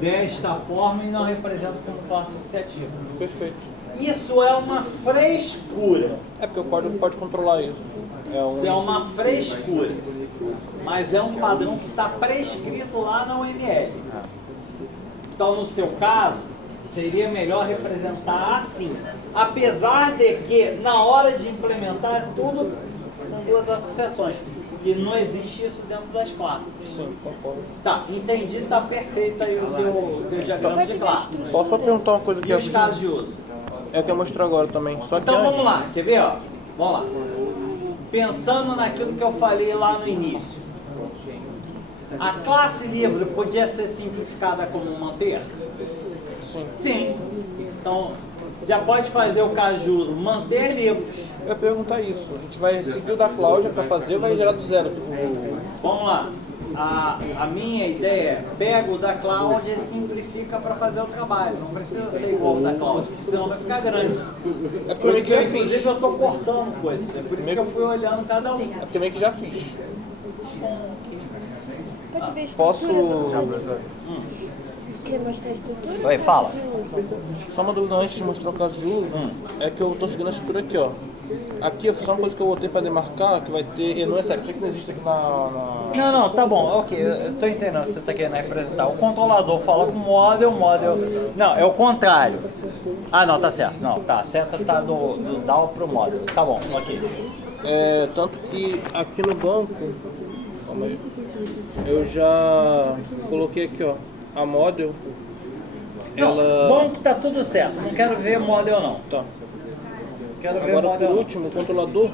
desta forma e não represento como classe associativa. Perfeito. Isso é uma frescura. É porque o código pode controlar isso. Isso é uma frescura. Mas é um padrão que está prescrito lá na UML. Então, no seu caso, seria melhor representar assim. Apesar de que, na hora de implementar, é tudo com duas associações. Porque não existe isso dentro das classes. Sim, concordo. Tá, entendi, tá perfeito aí o teu diagrama de classe. Posso só perguntar uma coisa aqui? E os casos de uso? É o que eu mostro agora também. Só que Então antes, vamos lá, quer ver? Ó? Vamos lá. Pensando naquilo que eu falei lá no início. A classe livre podia ser simplificada como manter? Sim. Sim. Então, já pode fazer o caso de uso, manter livros. Eu ia perguntar isso. A gente vai seguir o da Cláudia para fazer ou vai gerar do zero? Vamos lá. A minha ideia é pega o da Cláudia e simplifica para fazer o trabalho. Não precisa ser igual o da Cláudia, porque senão vai ficar grande. É porque Por eu meio isso que já inclusive, fiz. eu estou cortando coisas. É por isso que eu fui olhando cada um. É porque eu meio que já fiz. Pode ver a estrutura Posso- do código? Quer mostrar a estrutura? Oi, fala. De uso? Só uma dúvida antes de mostrar o caso de uso, é que eu tô seguindo a estrutura aqui, ó. Aqui eu fiz só uma coisa que eu botei para demarcar, que vai ter, e não é certo, isso aqui não existe aqui na... Não, tá bom, ok, eu tô entendendo o que você está querendo representar. O controlador fala com o model. Não, é o contrário. Ah, não, tá certo. Não, tá, a seta tá do DAO pro model. Tá bom, ok. É, tanto que aqui no banco, calma aí, eu já coloquei aqui, ó, a model, Não, ela... banco tá tudo certo, não quero ver model não. Tá. Quero ver Agora, model por não. último, o controlador,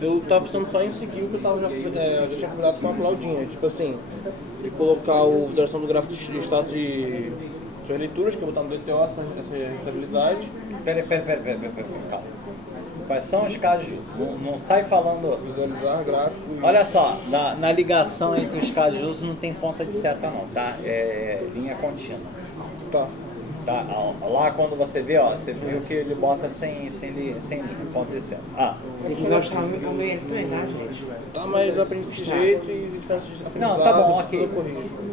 eu tava pensando só em seguir o que eu tava já tinha combinado com a Claudinha, tipo assim, de colocar o visualização do gráfico de status de suas leituras, que eu vou botar no DTO essa estabilidade. Peraí, calma. Quais são os casos de uso? Não sai falando... Visualizar gráfico e... Olha só, na ligação entre os casos de uso não tem ponta de seta não, tá? É linha contínua. Tá. Tá? Lá quando você vê, ó, você viu que ele bota sem linha, ponto de seta. Ah, Tem que usar o meio de treinar, gente. Tá, mas eu aprendi desse jeito e diferença de aprendizado. Não, tá bom, ok. Eu corrijo.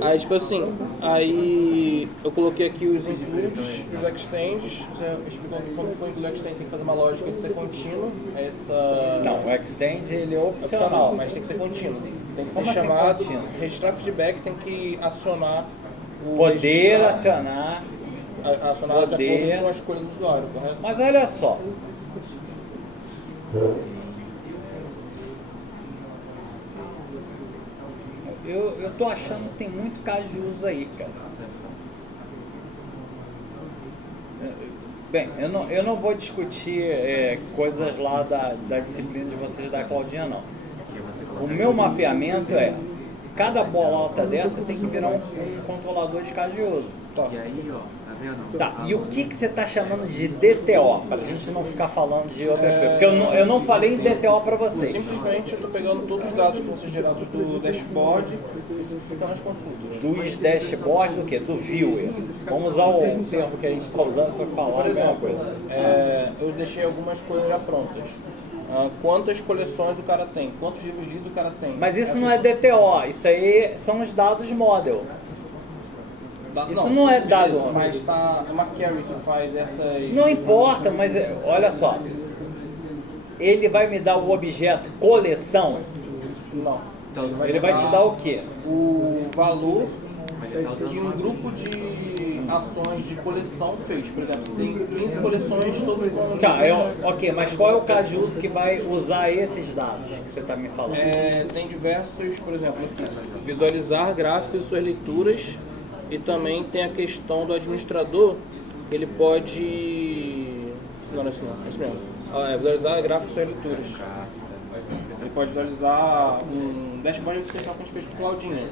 Aí, tipo assim, aí eu coloquei aqui os includes, os extends, você explicou que quando for incluir extend tem que fazer uma lógica de ser contínuo, essa... não, o extend ele é opcional. mas tem que ser contínuo. Tem que ser Como assim chamado, contínuo? registrar feedback tem que acionar o Poder registrar, acionar. acionar de poder. acordo com a escolha do usuário, correto? Mas olha só. Eu tô achando que tem muito caso de uso aí, cara. Bem, eu não vou discutir coisas lá da disciplina de vocês da Claudinha, não. O meu mapeamento é, cada bolota dessa tem que virar um controlador de caso de uso. Tá. E aí, ó, tá vendo? Tá, e o que você está chamando de DTO? Para a gente não ficar falando de outras coisas. Porque eu não falei em DTO para vocês. Simplesmente eu tô pegando todos os dados que vão ser gerados do dashboard e simplificando as consultas. Dos dashboards do quê? Do viewer. Vamos usar o termo que a gente está usando para falar Por a mesma exemplo, coisa. eu deixei algumas coisas já prontas. Quantas coleções o cara tem? Quantos livros lidos o cara tem? Mas isso não é DTO, isso aí são os dados model. Isso não é dado. Beleza, mas tá, é uma carry que faz essas... Não importa, mas olha só. Ele vai me dar o objeto coleção. Não. Ele vai te dar o quê? O valor que um grupo de ações de coleção fez. Por exemplo, tem 15 coleções, todos com... Tá, ok, mas qual é o caso de uso que vai usar esses dados que você está me falando? Tem diversos, por exemplo, aqui, visualizar gráficos e suas leituras, e também tem a questão do administrador, ele pode... Não, é isso mesmo. Visualizar gráficos e suas leituras. Ele pode visualizar um dashboard de questão que a gente fez com o Claudinha,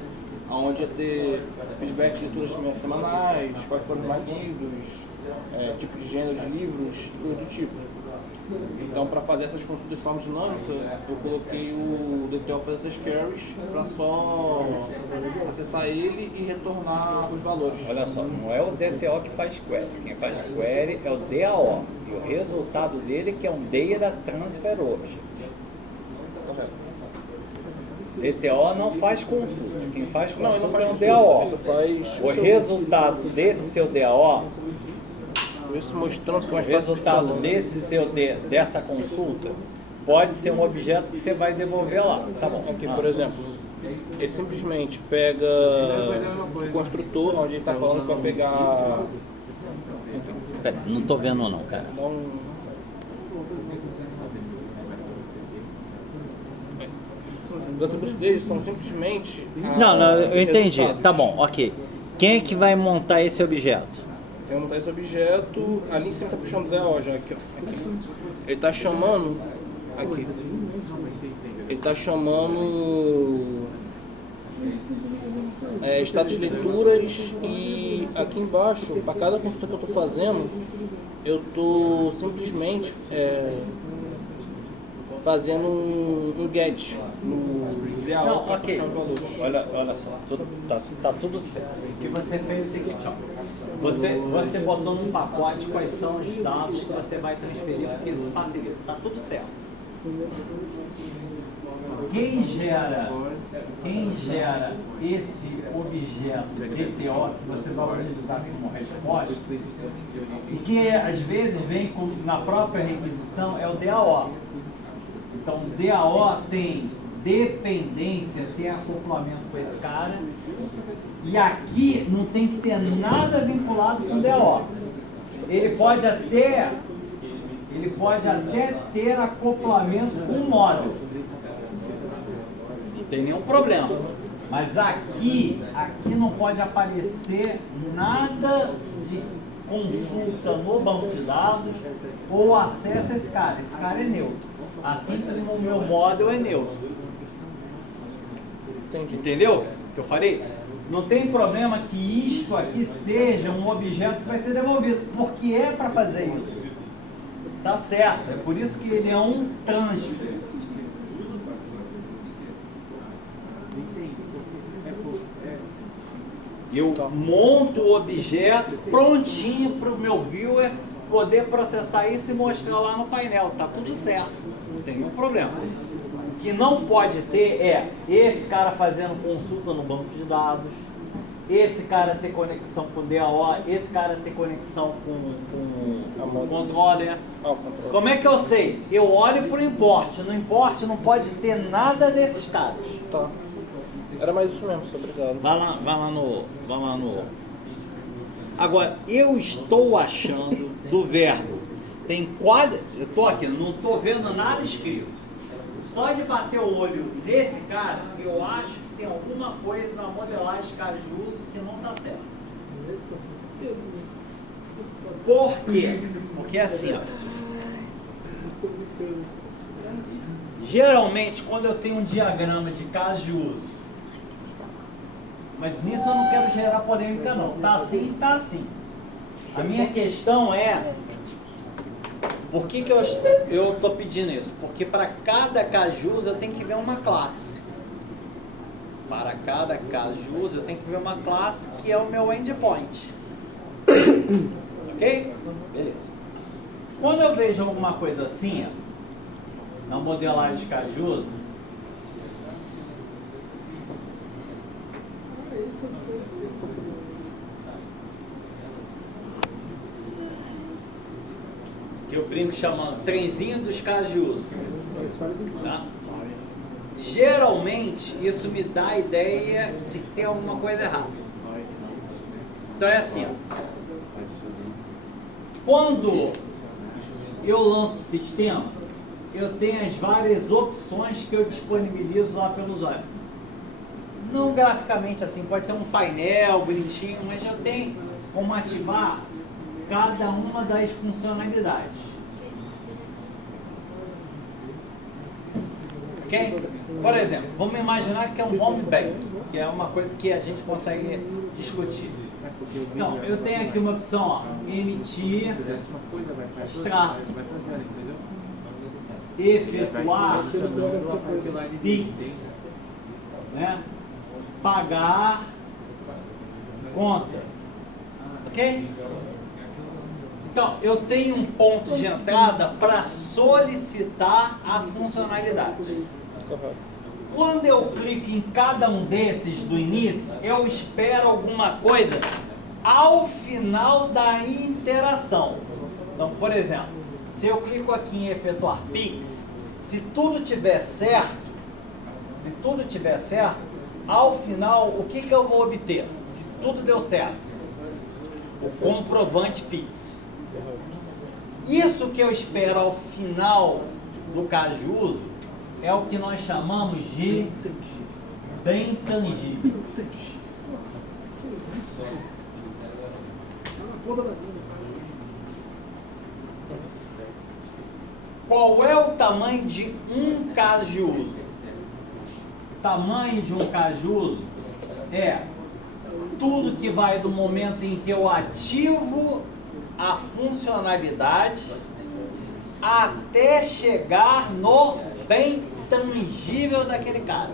onde ia ter feedback de leituras semanais, quais foram os mais lidos, tipo de gênero de livros, coisa do tipo. Então, para fazer essas consultas de forma dinâmica, eu coloquei o DTO fazer essas queries para só acessar ele e retornar os valores. Olha só, não é o DTO que faz query. Quem faz query é o DAO. E o resultado dele que é um Data Transfer Object. Correto. DTO não faz consulta. Quem faz consulta Não, ele não faz é um consulta, DAO. isso faz... O resultado desse seu DAO, Isso mostrando que é o mais fácil de resultado falar. dessa consulta pode ser um objeto que você vai devolver lá. Tá bom. Aqui, por exemplo, ele simplesmente pega o construtor, onde ele está falando que vai pegar... Pera, não tô vendo não, cara. Dá um... Os atributos deles são simplesmente... Não, eu entendi. resultados. Tá bom, ok. Quem é que vai montar esse objeto? Vai montar esse objeto, ali em cima está puxando o DAO já, aqui, ó. Aqui. Ele está chamando... Aqui. Ele está chamando... status de leituras, e aqui embaixo, para cada consulta que eu estou fazendo, eu estou simplesmente fazendo um get no DAO Não, para ok. puxar os valores. Olha só, tá tudo certo. O que você fez é o seguinte, ó. Você botou num pacote quais são os dados que você vai transferir, porque isso facilita. Tá tudo certo. Quem gera esse objeto DTO que você vai utilizar como resposta, e que às vezes vem na própria requisição, é o DAO. Então, o DAO tem dependência, tem acoplamento com esse cara, e aqui não tem que ter nada vinculado com o DAO. Ele pode até ter acoplamento com o módulo. Não tem nenhum problema. Mas aqui não pode aparecer nada de consulta no banco de dados ou acesso a esse cara. Esse cara é neutro. Assim como o meu módulo é neutro. Entendi. Entendeu o que eu falei? Não tem problema que isto aqui seja um objeto que vai ser devolvido, porque é para fazer isso. Tá certo, é por isso que ele é um transfer. Eu monto o objeto prontinho para o meu viewer poder processar isso e mostrar lá no painel. Tá tudo certo, não tem nenhum problema. O que não pode ter é esse cara fazendo consulta no banco de dados, esse cara ter conexão com o DAO, esse cara ter conexão com o controller. Como é que eu sei? Eu olho para o import. No import não pode ter nada desses caras. Tá. Era mais isso mesmo, obrigado. Vai lá no. Agora, eu estou achando do verbo. Tem quase. Eu estou aqui, não estou vendo nada escrito. Só de bater o olho nesse cara, eu acho que tem alguma coisa na modelagem de Cajuso que não está certo. Por quê? Porque assim, ó. Geralmente, quando eu tenho um diagrama de caso de uso, mas nisso eu não quero gerar polêmica não. Tá assim e tá assim. A minha questão é, por que eu estou pedindo isso? Porque para cada caso de uso eu tenho que ver uma classe. Para cada caso de uso eu tenho que ver uma classe que é o meu endpoint. Ok? Beleza. Quando eu vejo alguma coisa assim, ó, na modelagem de caso de uso, que eu brinco chamando trenzinho dos casos de uso, tá? Geralmente isso me dá a ideia de que tem alguma coisa errada. Então é assim, ó. Quando eu lanço o sistema, eu tenho as várias opções que eu disponibilizo lá pelo usuário. Não graficamente assim, pode ser um painel bonitinho, mas eu tenho como ativar cada uma das funcionalidades. Ok? Por exemplo, vamos imaginar que é um home bank, que é uma coisa que a gente consegue discutir. Então, eu tenho aqui uma opção, ó, emitir, extrato, efetuar Pix, né? Pagar conta, ok? Então, eu tenho um ponto de entrada para solicitar a funcionalidade. Quando eu clico em cada um desses do início, eu espero alguma coisa ao final da interação. Então, por exemplo, se eu clico aqui em efetuar Pix, se tudo tiver certo, ao final, o que eu vou obter? Se tudo deu certo, o comprovante Pix. Isso que eu espero ao final do caso de uso é o que nós chamamos de bem tangível. Qual é o tamanho de um caso de uso? O tamanho de um caso de uso é tudo que vai do momento em que eu ativo a funcionalidade até chegar no bem tangível daquele cara.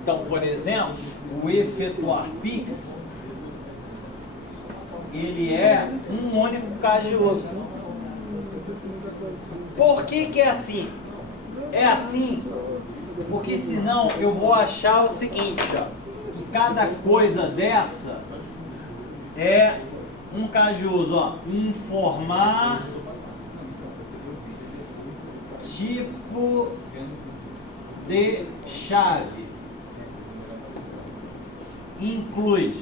Então, por exemplo, o efetuar Pix, ele é um único caso de uso. Por que é assim? É assim porque senão eu vou achar o seguinte, ó, que cada coisa dessa é um caso de uso, ó, informar tipo de chave, inclui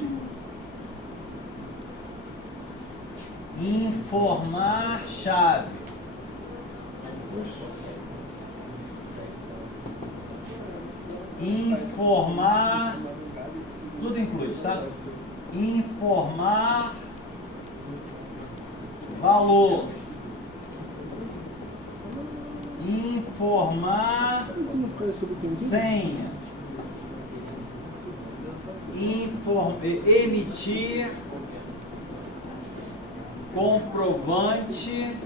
informar chave, informar, tudo inclui, tá? Informar valor, informar senha, emitir comprovante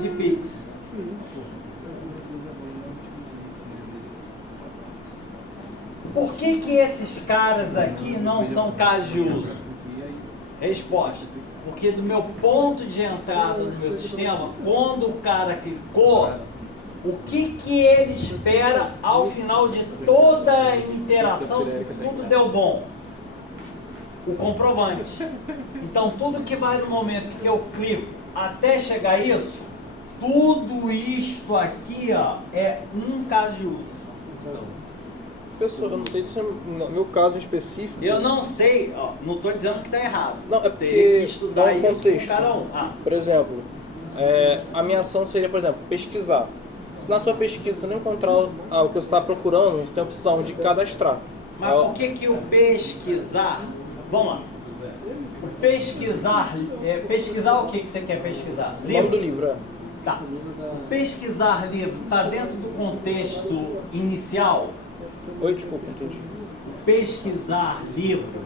de Pix. Por que esses caras aqui não são casos de uso? Resposta: porque do meu ponto de entrada no meu sistema, quando o cara clicou, o que ele espera ao final de toda a interação, se tudo deu bom? O comprovante. Então, tudo que vai no momento que eu clico até chegar a isso, tudo isto aqui, ó, é um caso de uso. Professor, eu não sei se no meu caso específico... Eu não sei, ó, não estou dizendo que está errado. Não, é Tem porque que estudar dá um isso contexto. com cada um. Por exemplo, a minha ação seria, por exemplo, pesquisar. Se na sua pesquisa você não encontrar o que você está procurando, você tem a opção de cadastrar. Mas por que o pesquisar... Vamos lá. O pesquisar... pesquisar o que você quer pesquisar? O nome do livro, Tá. Pesquisar livro está dentro do contexto inicial? Oi, desculpa, entendi. Pesquisar livro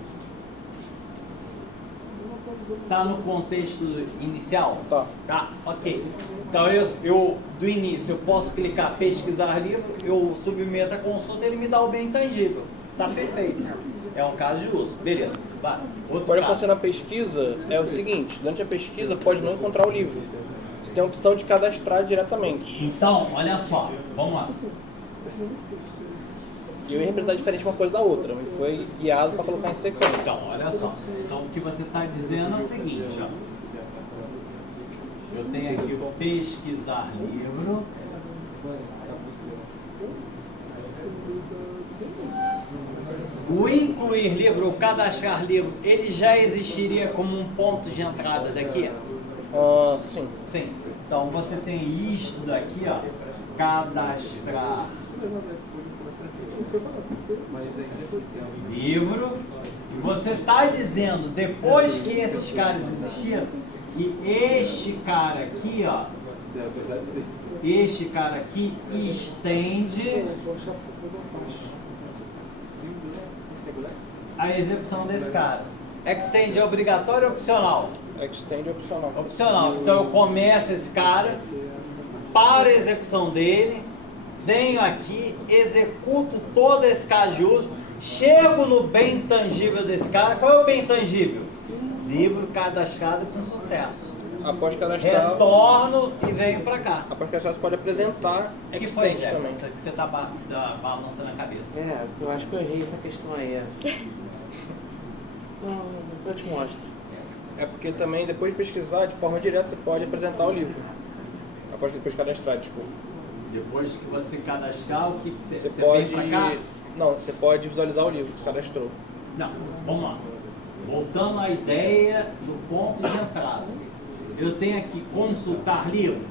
está no contexto inicial? Tá. Tá, ok. Então eu do início eu posso clicar pesquisar livro, eu submeto a consulta e ele me dá o bem tangível. Tá perfeito. É um caso de uso. Beleza. Vai. Outro Pode caso. acontecer na pesquisa, é o seguinte, durante a pesquisa pode não encontrar o livro. Você tem a opção de cadastrar diretamente. Então, olha só, vamos lá. E eu ia representar diferente uma coisa da outra, me foi guiado para colocar em sequência. Então, olha só. Então, o que você está dizendo é o seguinte, ó. Eu tenho aqui o pesquisar livro. o incluir livro, o cadastrar livro, ele já existiria como um ponto de entrada daqui? Sim. Sim. Então você tem isto daqui, ó, cadastrar livro, e você está dizendo, depois que esses caras existiram, que este cara aqui, ó, este cara aqui estende a execução desse cara. Extend é obrigatório ou opcional? Extend é opcional. Opcional. Então eu começo esse cara, paro a execução dele, venho aqui, executo todo esse caso de uso, chego no bem tangível desse cara. Qual é o bem tangível? Livro cadastrado com sucesso. Após cadastrar, retorno e venho para cá. Após cadastrar, você pode apresentar O que foi, Extend também. Isso que você está balançando a cabeça. Eu acho que eu errei essa questão aí. Não, eu te mostro. É porque também, depois de pesquisar, de forma direta, você pode apresentar o livro. Depois de cadastrar, desculpa. Depois que você cadastrar, o que você pode... vem para cá? Não, você pode visualizar o livro que você cadastrou. Não, vamos lá. Voltando à ideia do ponto de entrada. Eu tenho aqui consultar livros?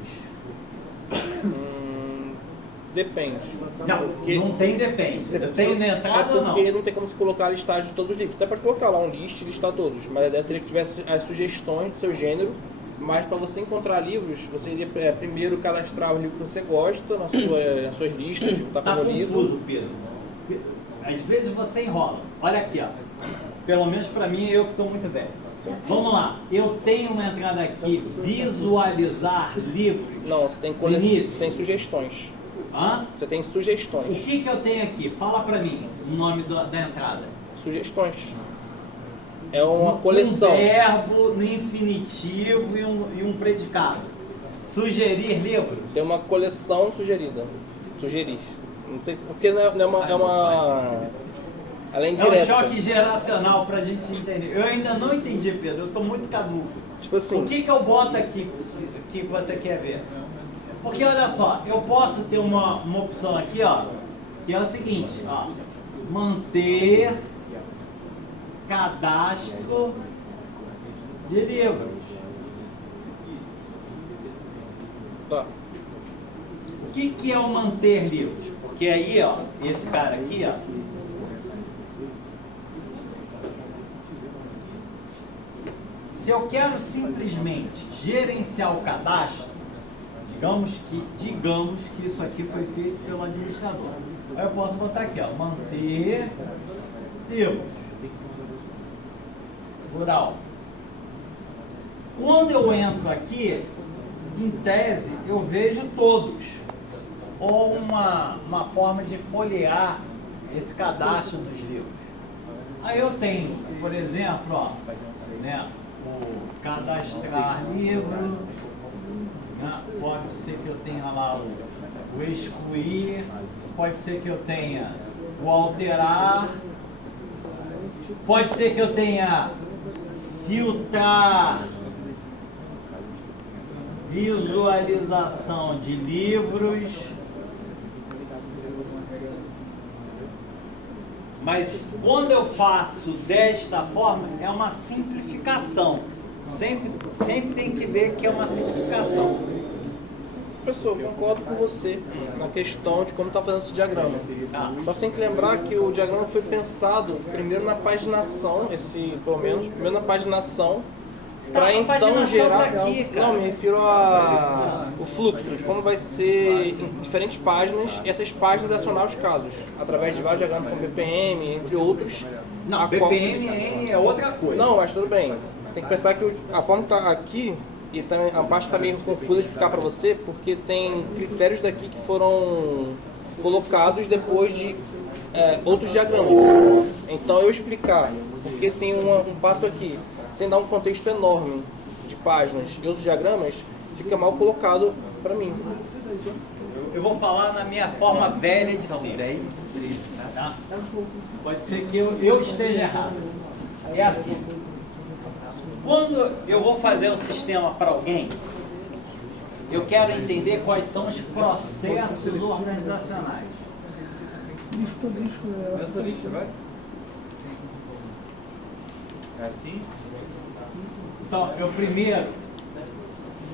Depende. Não, porque não tem depende. Eu tenho na entrada ou não? Porque não tem como se colocar a listagem de todos os livros. Até pode colocar lá um list e listar todos, mas a ideia seria que tivesse as sugestões do seu gênero. Mas para você encontrar livros, você iria primeiro cadastrar o livro que você gosta nas suas listas, botar Tá como livro. confuso, Pedro. Às vezes você enrola. Olha aqui, ó. Pelo menos para mim, eu que estou muito velho. Vamos lá. Eu tenho uma entrada aqui, visualizar livros. Não, você tem Início. tem sugestões. Hã? Você tem sugestões. O que eu tenho aqui? Fala para mim o nome da entrada. Sugestões. É uma coleção. Um verbo no infinitivo e um predicado. Sugerir livro. Tem uma coleção sugerida. Sugerir. Não sei, porque não é uma além direta. É um choque geracional pra gente entender. Eu ainda não entendi, Pedro. Eu tô muito caduco. Tipo assim. O que eu boto aqui que você quer ver? Porque olha só, eu posso ter uma opção aqui, ó, que é o seguinte, ó, manter cadastro de livros. Tá. O que é o manter livros? Porque aí, ó, esse cara aqui, ó, se eu quero simplesmente gerenciar o cadastro, digamos que isso aqui foi feito pelo administrador. Aí eu posso botar aqui, ó, manter livros. Rural. Quando eu entro aqui, em tese, eu vejo todos. Ou uma forma de folhear esse cadastro dos livros. Aí eu tenho, por exemplo, ó, né, o cadastrar livro, né, pode ser que eu tenha lá o excluir, pode ser que eu tenha o alterar, pode ser que eu tenha filtrar visualização de livros. Mas quando eu faço desta forma, é uma simplificação. Sempre tem que ver que é uma simplificação. Professor, concordo com você na questão de como está fazendo esse diagrama. Só tem que lembrar que o diagrama foi pensado primeiro na paginação, primeiro na paginação, para então gerar. Daqui, cara. Não, me refiro ao fluxo, de como vai ser em diferentes páginas e essas páginas acionar os casos, através de vários diagramas como BPM, entre outros. Não, BPM é outra coisa. Não, mas tudo bem. Tem que pensar que a forma que está aqui, e também a parte está meio confusa de explicar para você, porque tem critérios daqui que foram colocados depois de outros diagramas. Então eu explicar, porque tem um passo aqui, sem dar um contexto enorme de páginas e outros diagramas, fica mal colocado para mim. Eu vou falar na minha forma velha de ser. Tá? Pode ser que eu esteja errado. É assim. Quando eu vou fazer um sistema para alguém, eu quero entender quais são os processos organizacionais. É assim? Então, eu primeiro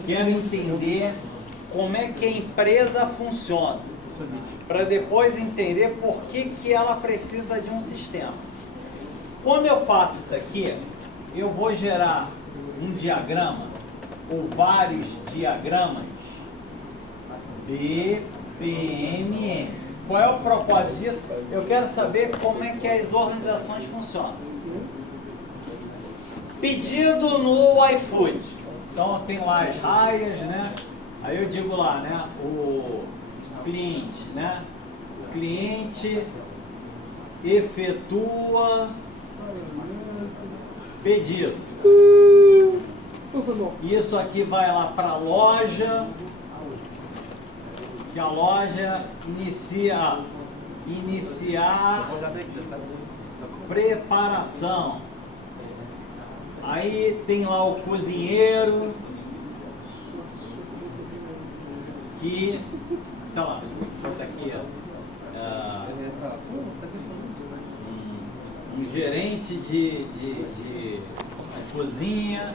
quero entender como é que a empresa funciona, para depois entender por que ela precisa de um sistema. Quando eu faço isso aqui, eu vou gerar um diagrama, ou vários diagramas, BPMN. Qual é o propósito disso? Eu quero saber como é que as organizações funcionam. Pedido no iFood. Então tem lá as raias, né? Aí eu digo lá, né? O cliente, né? O cliente efetua pedido. Isso aqui vai lá para a loja, que a loja iniciar preparação. Aí tem lá o cozinheiro que, sei lá, bota aqui, um gerente de cozinha,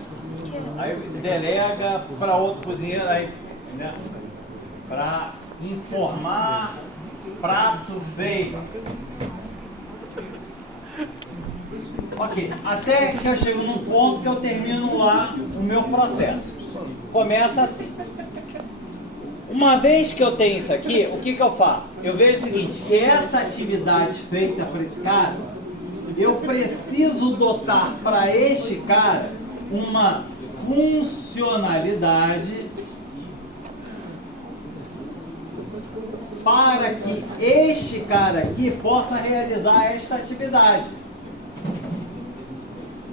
aí delega para outro cozinheiro, aí, né, para informar prato feito. Ok, até que eu chego num ponto que eu termino lá o meu processo. Começa assim. Uma vez que eu tenho isso aqui, o que eu faço? Eu vejo o seguinte, que essa atividade feita por esse cara, eu preciso dotar para este cara uma funcionalidade para que este cara aqui possa realizar esta atividade.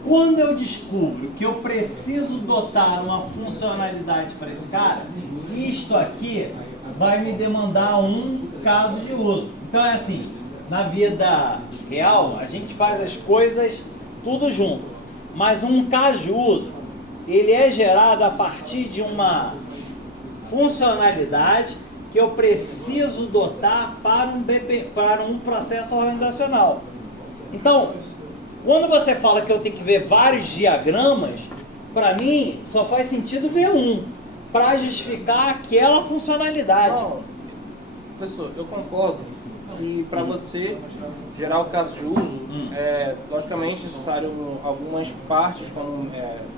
Quando eu descubro que eu preciso dotar uma funcionalidade para esse cara, isto aqui vai me demandar um caso de uso. Então é assim, na vida real, a gente faz as coisas tudo junto. Mas um caso de uso, ele é gerado a partir de uma funcionalidade que eu preciso dotar para um processo organizacional. Então, quando você fala que eu tenho que ver vários diagramas, para mim só faz sentido ver um, para justificar aquela funcionalidade. Não, professor, eu concordo que para você gerar o caso de uso, é logicamente necessário algumas partes, como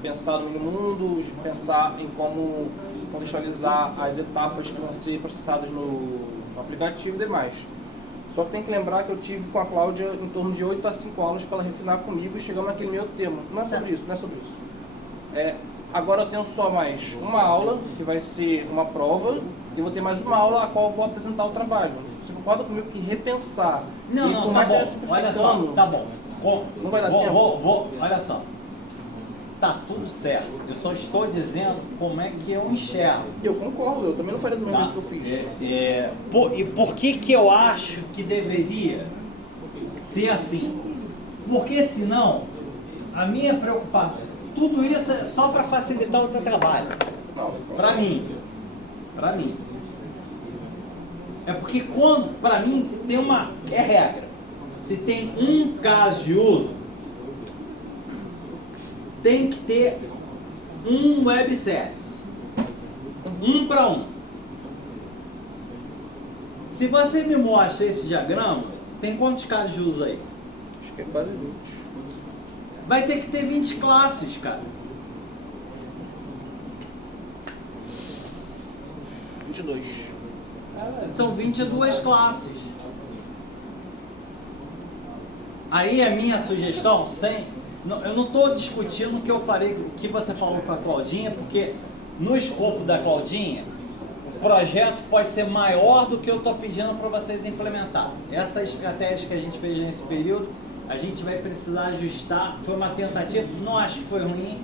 pensar no mundo, pensar em como contextualizar as etapas que vão ser processadas no aplicativo e demais. Só que tem que lembrar que eu tive com a Cláudia em torno de 8 a 5 aulas para ela refinar comigo e chegamos naquele meu tema. Não é sobre isso, não é sobre isso. Agora eu tenho só mais uma aula, que vai ser uma prova, e vou ter mais uma aula a qual eu vou apresentar o trabalho. Você concorda comigo que repensar? Não, e não, por tá mais bom, que seja olha só, simplificando, tá bom. Não vai dar tempo? Olha só. Tá tudo certo. Eu só estou dizendo como é que eu enxergo. Eu concordo, eu também não faria do mesmo jeito que eu fiz. E por que eu acho que deveria ser assim? Porque senão, a minha preocupação, tudo isso é só para facilitar o teu trabalho. Para mim. É porque quando, para mim, tem uma regra. Se tem um caso de uso, tem que ter um web service. 1 para 1. Se você me mostra esse diagrama, tem quantos casos de uso aí? Acho que é quase 20. Vai ter que ter 20 classes, cara. 22. São 22 classes. Aí a minha sugestão, eu não estou discutindo o que eu falei, o que você falou com a Claudinha, porque no escopo da Claudinha, o projeto pode ser maior do que eu estou pedindo para vocês implementar. Essa estratégia que a gente fez nesse período, a gente vai precisar ajustar. Foi uma tentativa, não acho que foi ruim,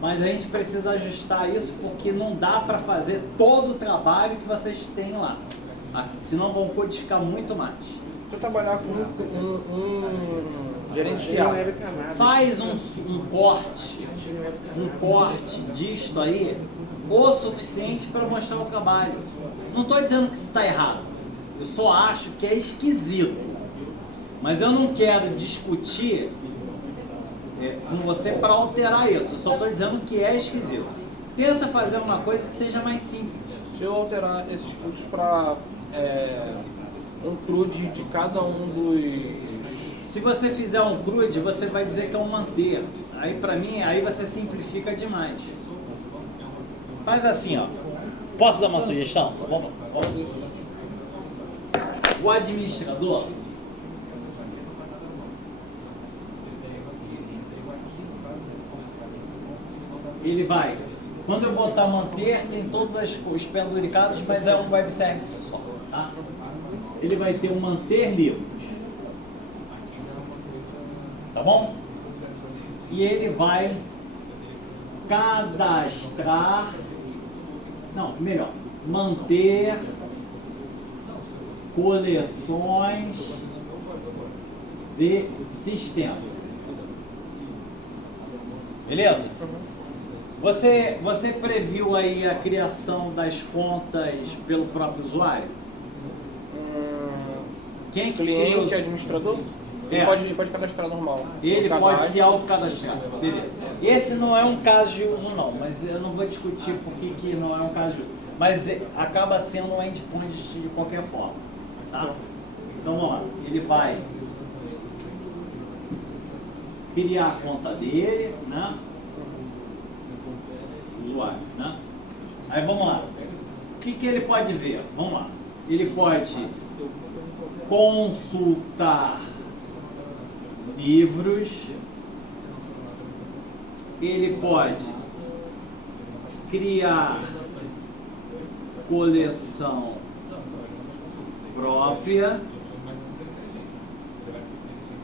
mas a gente precisa ajustar isso porque não dá para fazer todo o trabalho que vocês têm lá. Senão vão codificar muito mais. Se eu trabalhar com um gerencial, faz um corte disto aí, o suficiente para mostrar o trabalho. Não estou dizendo que isso está errado, eu só acho que é esquisito. Mas eu não quero discutir com você para alterar isso. Eu só estou dizendo que é esquisito. Tenta fazer uma coisa que seja mais simples. Se eu alterar esses fluxos para um CRUD de cada um dos... Se você fizer um CRUD, você vai dizer que é um manter. Aí para mim, aí você simplifica demais. Faz assim, ó. Posso dar uma sugestão? Vamos. O administrador, ele vai, quando eu botar manter, tem todos os penduricados, mas é um web service só, tá? Ele vai ter um manter livros, tá bom? E ele vai cadastrar, não, melhor, manter coleções de sistema. Beleza? Você previu aí a criação das contas pelo próprio usuário? Quem que Cliente, cria administrador? É. Ele pode cadastrar normal. Ele No pode cadastro. se autocadastrar. Beleza. Esse não é um caso de uso não, mas eu não vou discutir por que não é um caso de uso. Mas acaba sendo um endpoint de qualquer forma. Tá? Então vamos lá. Ele vai criar a conta dele, né? Usuário, né? Aí vamos lá. O que ele pode ver? Vamos lá. Ele pode consultar livros, ele pode criar coleção própria,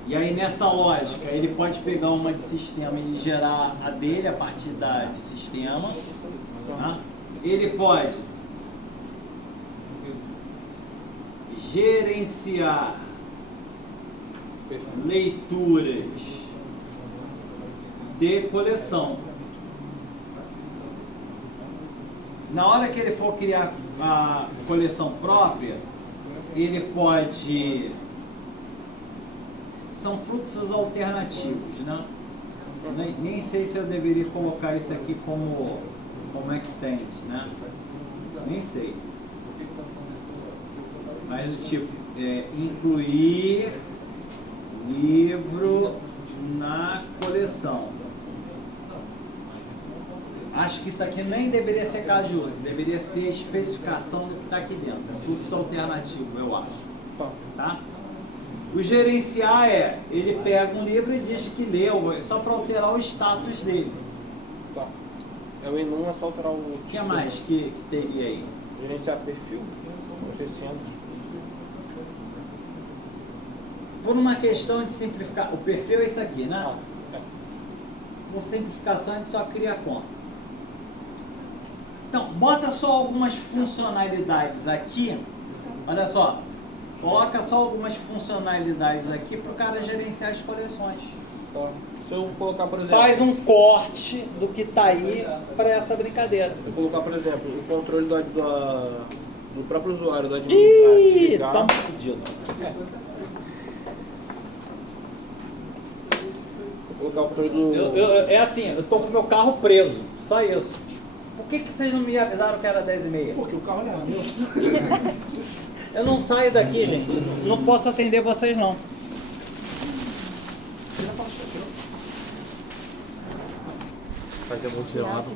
e aí nessa lógica ele pode pegar uma de sistema e gerar a dele a partir de sistema, tá? Ele pode gerenciar leituras de coleção. Na hora que ele for criar a coleção própria, ele pode... São fluxos alternativos, né? Nem sei se eu deveria colocar isso aqui como extend, né? Nem sei. Mas do tipo, incluir livro na coleção. Acho que isso aqui nem deveria ser caso de uso, deveria ser especificação do que está aqui dentro. Fluxo alternativo, eu acho. Tá? O gerenciar ele pega um livro e diz que leu, só para alterar o status dele. Tá. O enum é só alterar o... O que mais que teria aí? Gerenciar perfil. Não sei se entra. Por uma questão de simplificar, o perfil é isso aqui, né? Por simplificação, a gente só cria a conta. Então, bota só algumas funcionalidades aqui. Olha só, coloca só algumas funcionalidades aqui para o cara gerenciar as coleções. Tá. Se eu colocar, por exemplo... Faz um corte do que está aí para essa brincadeira. Se eu colocar, por exemplo, o controle do próprio usuário, do admin, Ih, chegar... tá fodido. Colocar o controle do... É assim, eu tô com o meu carro preso, só isso. Por que vocês não me avisaram que era 10h30? Porque o carro não era meu. Eu não saio daqui, gente. Não posso atender vocês, não. Fazer a multidão lá pra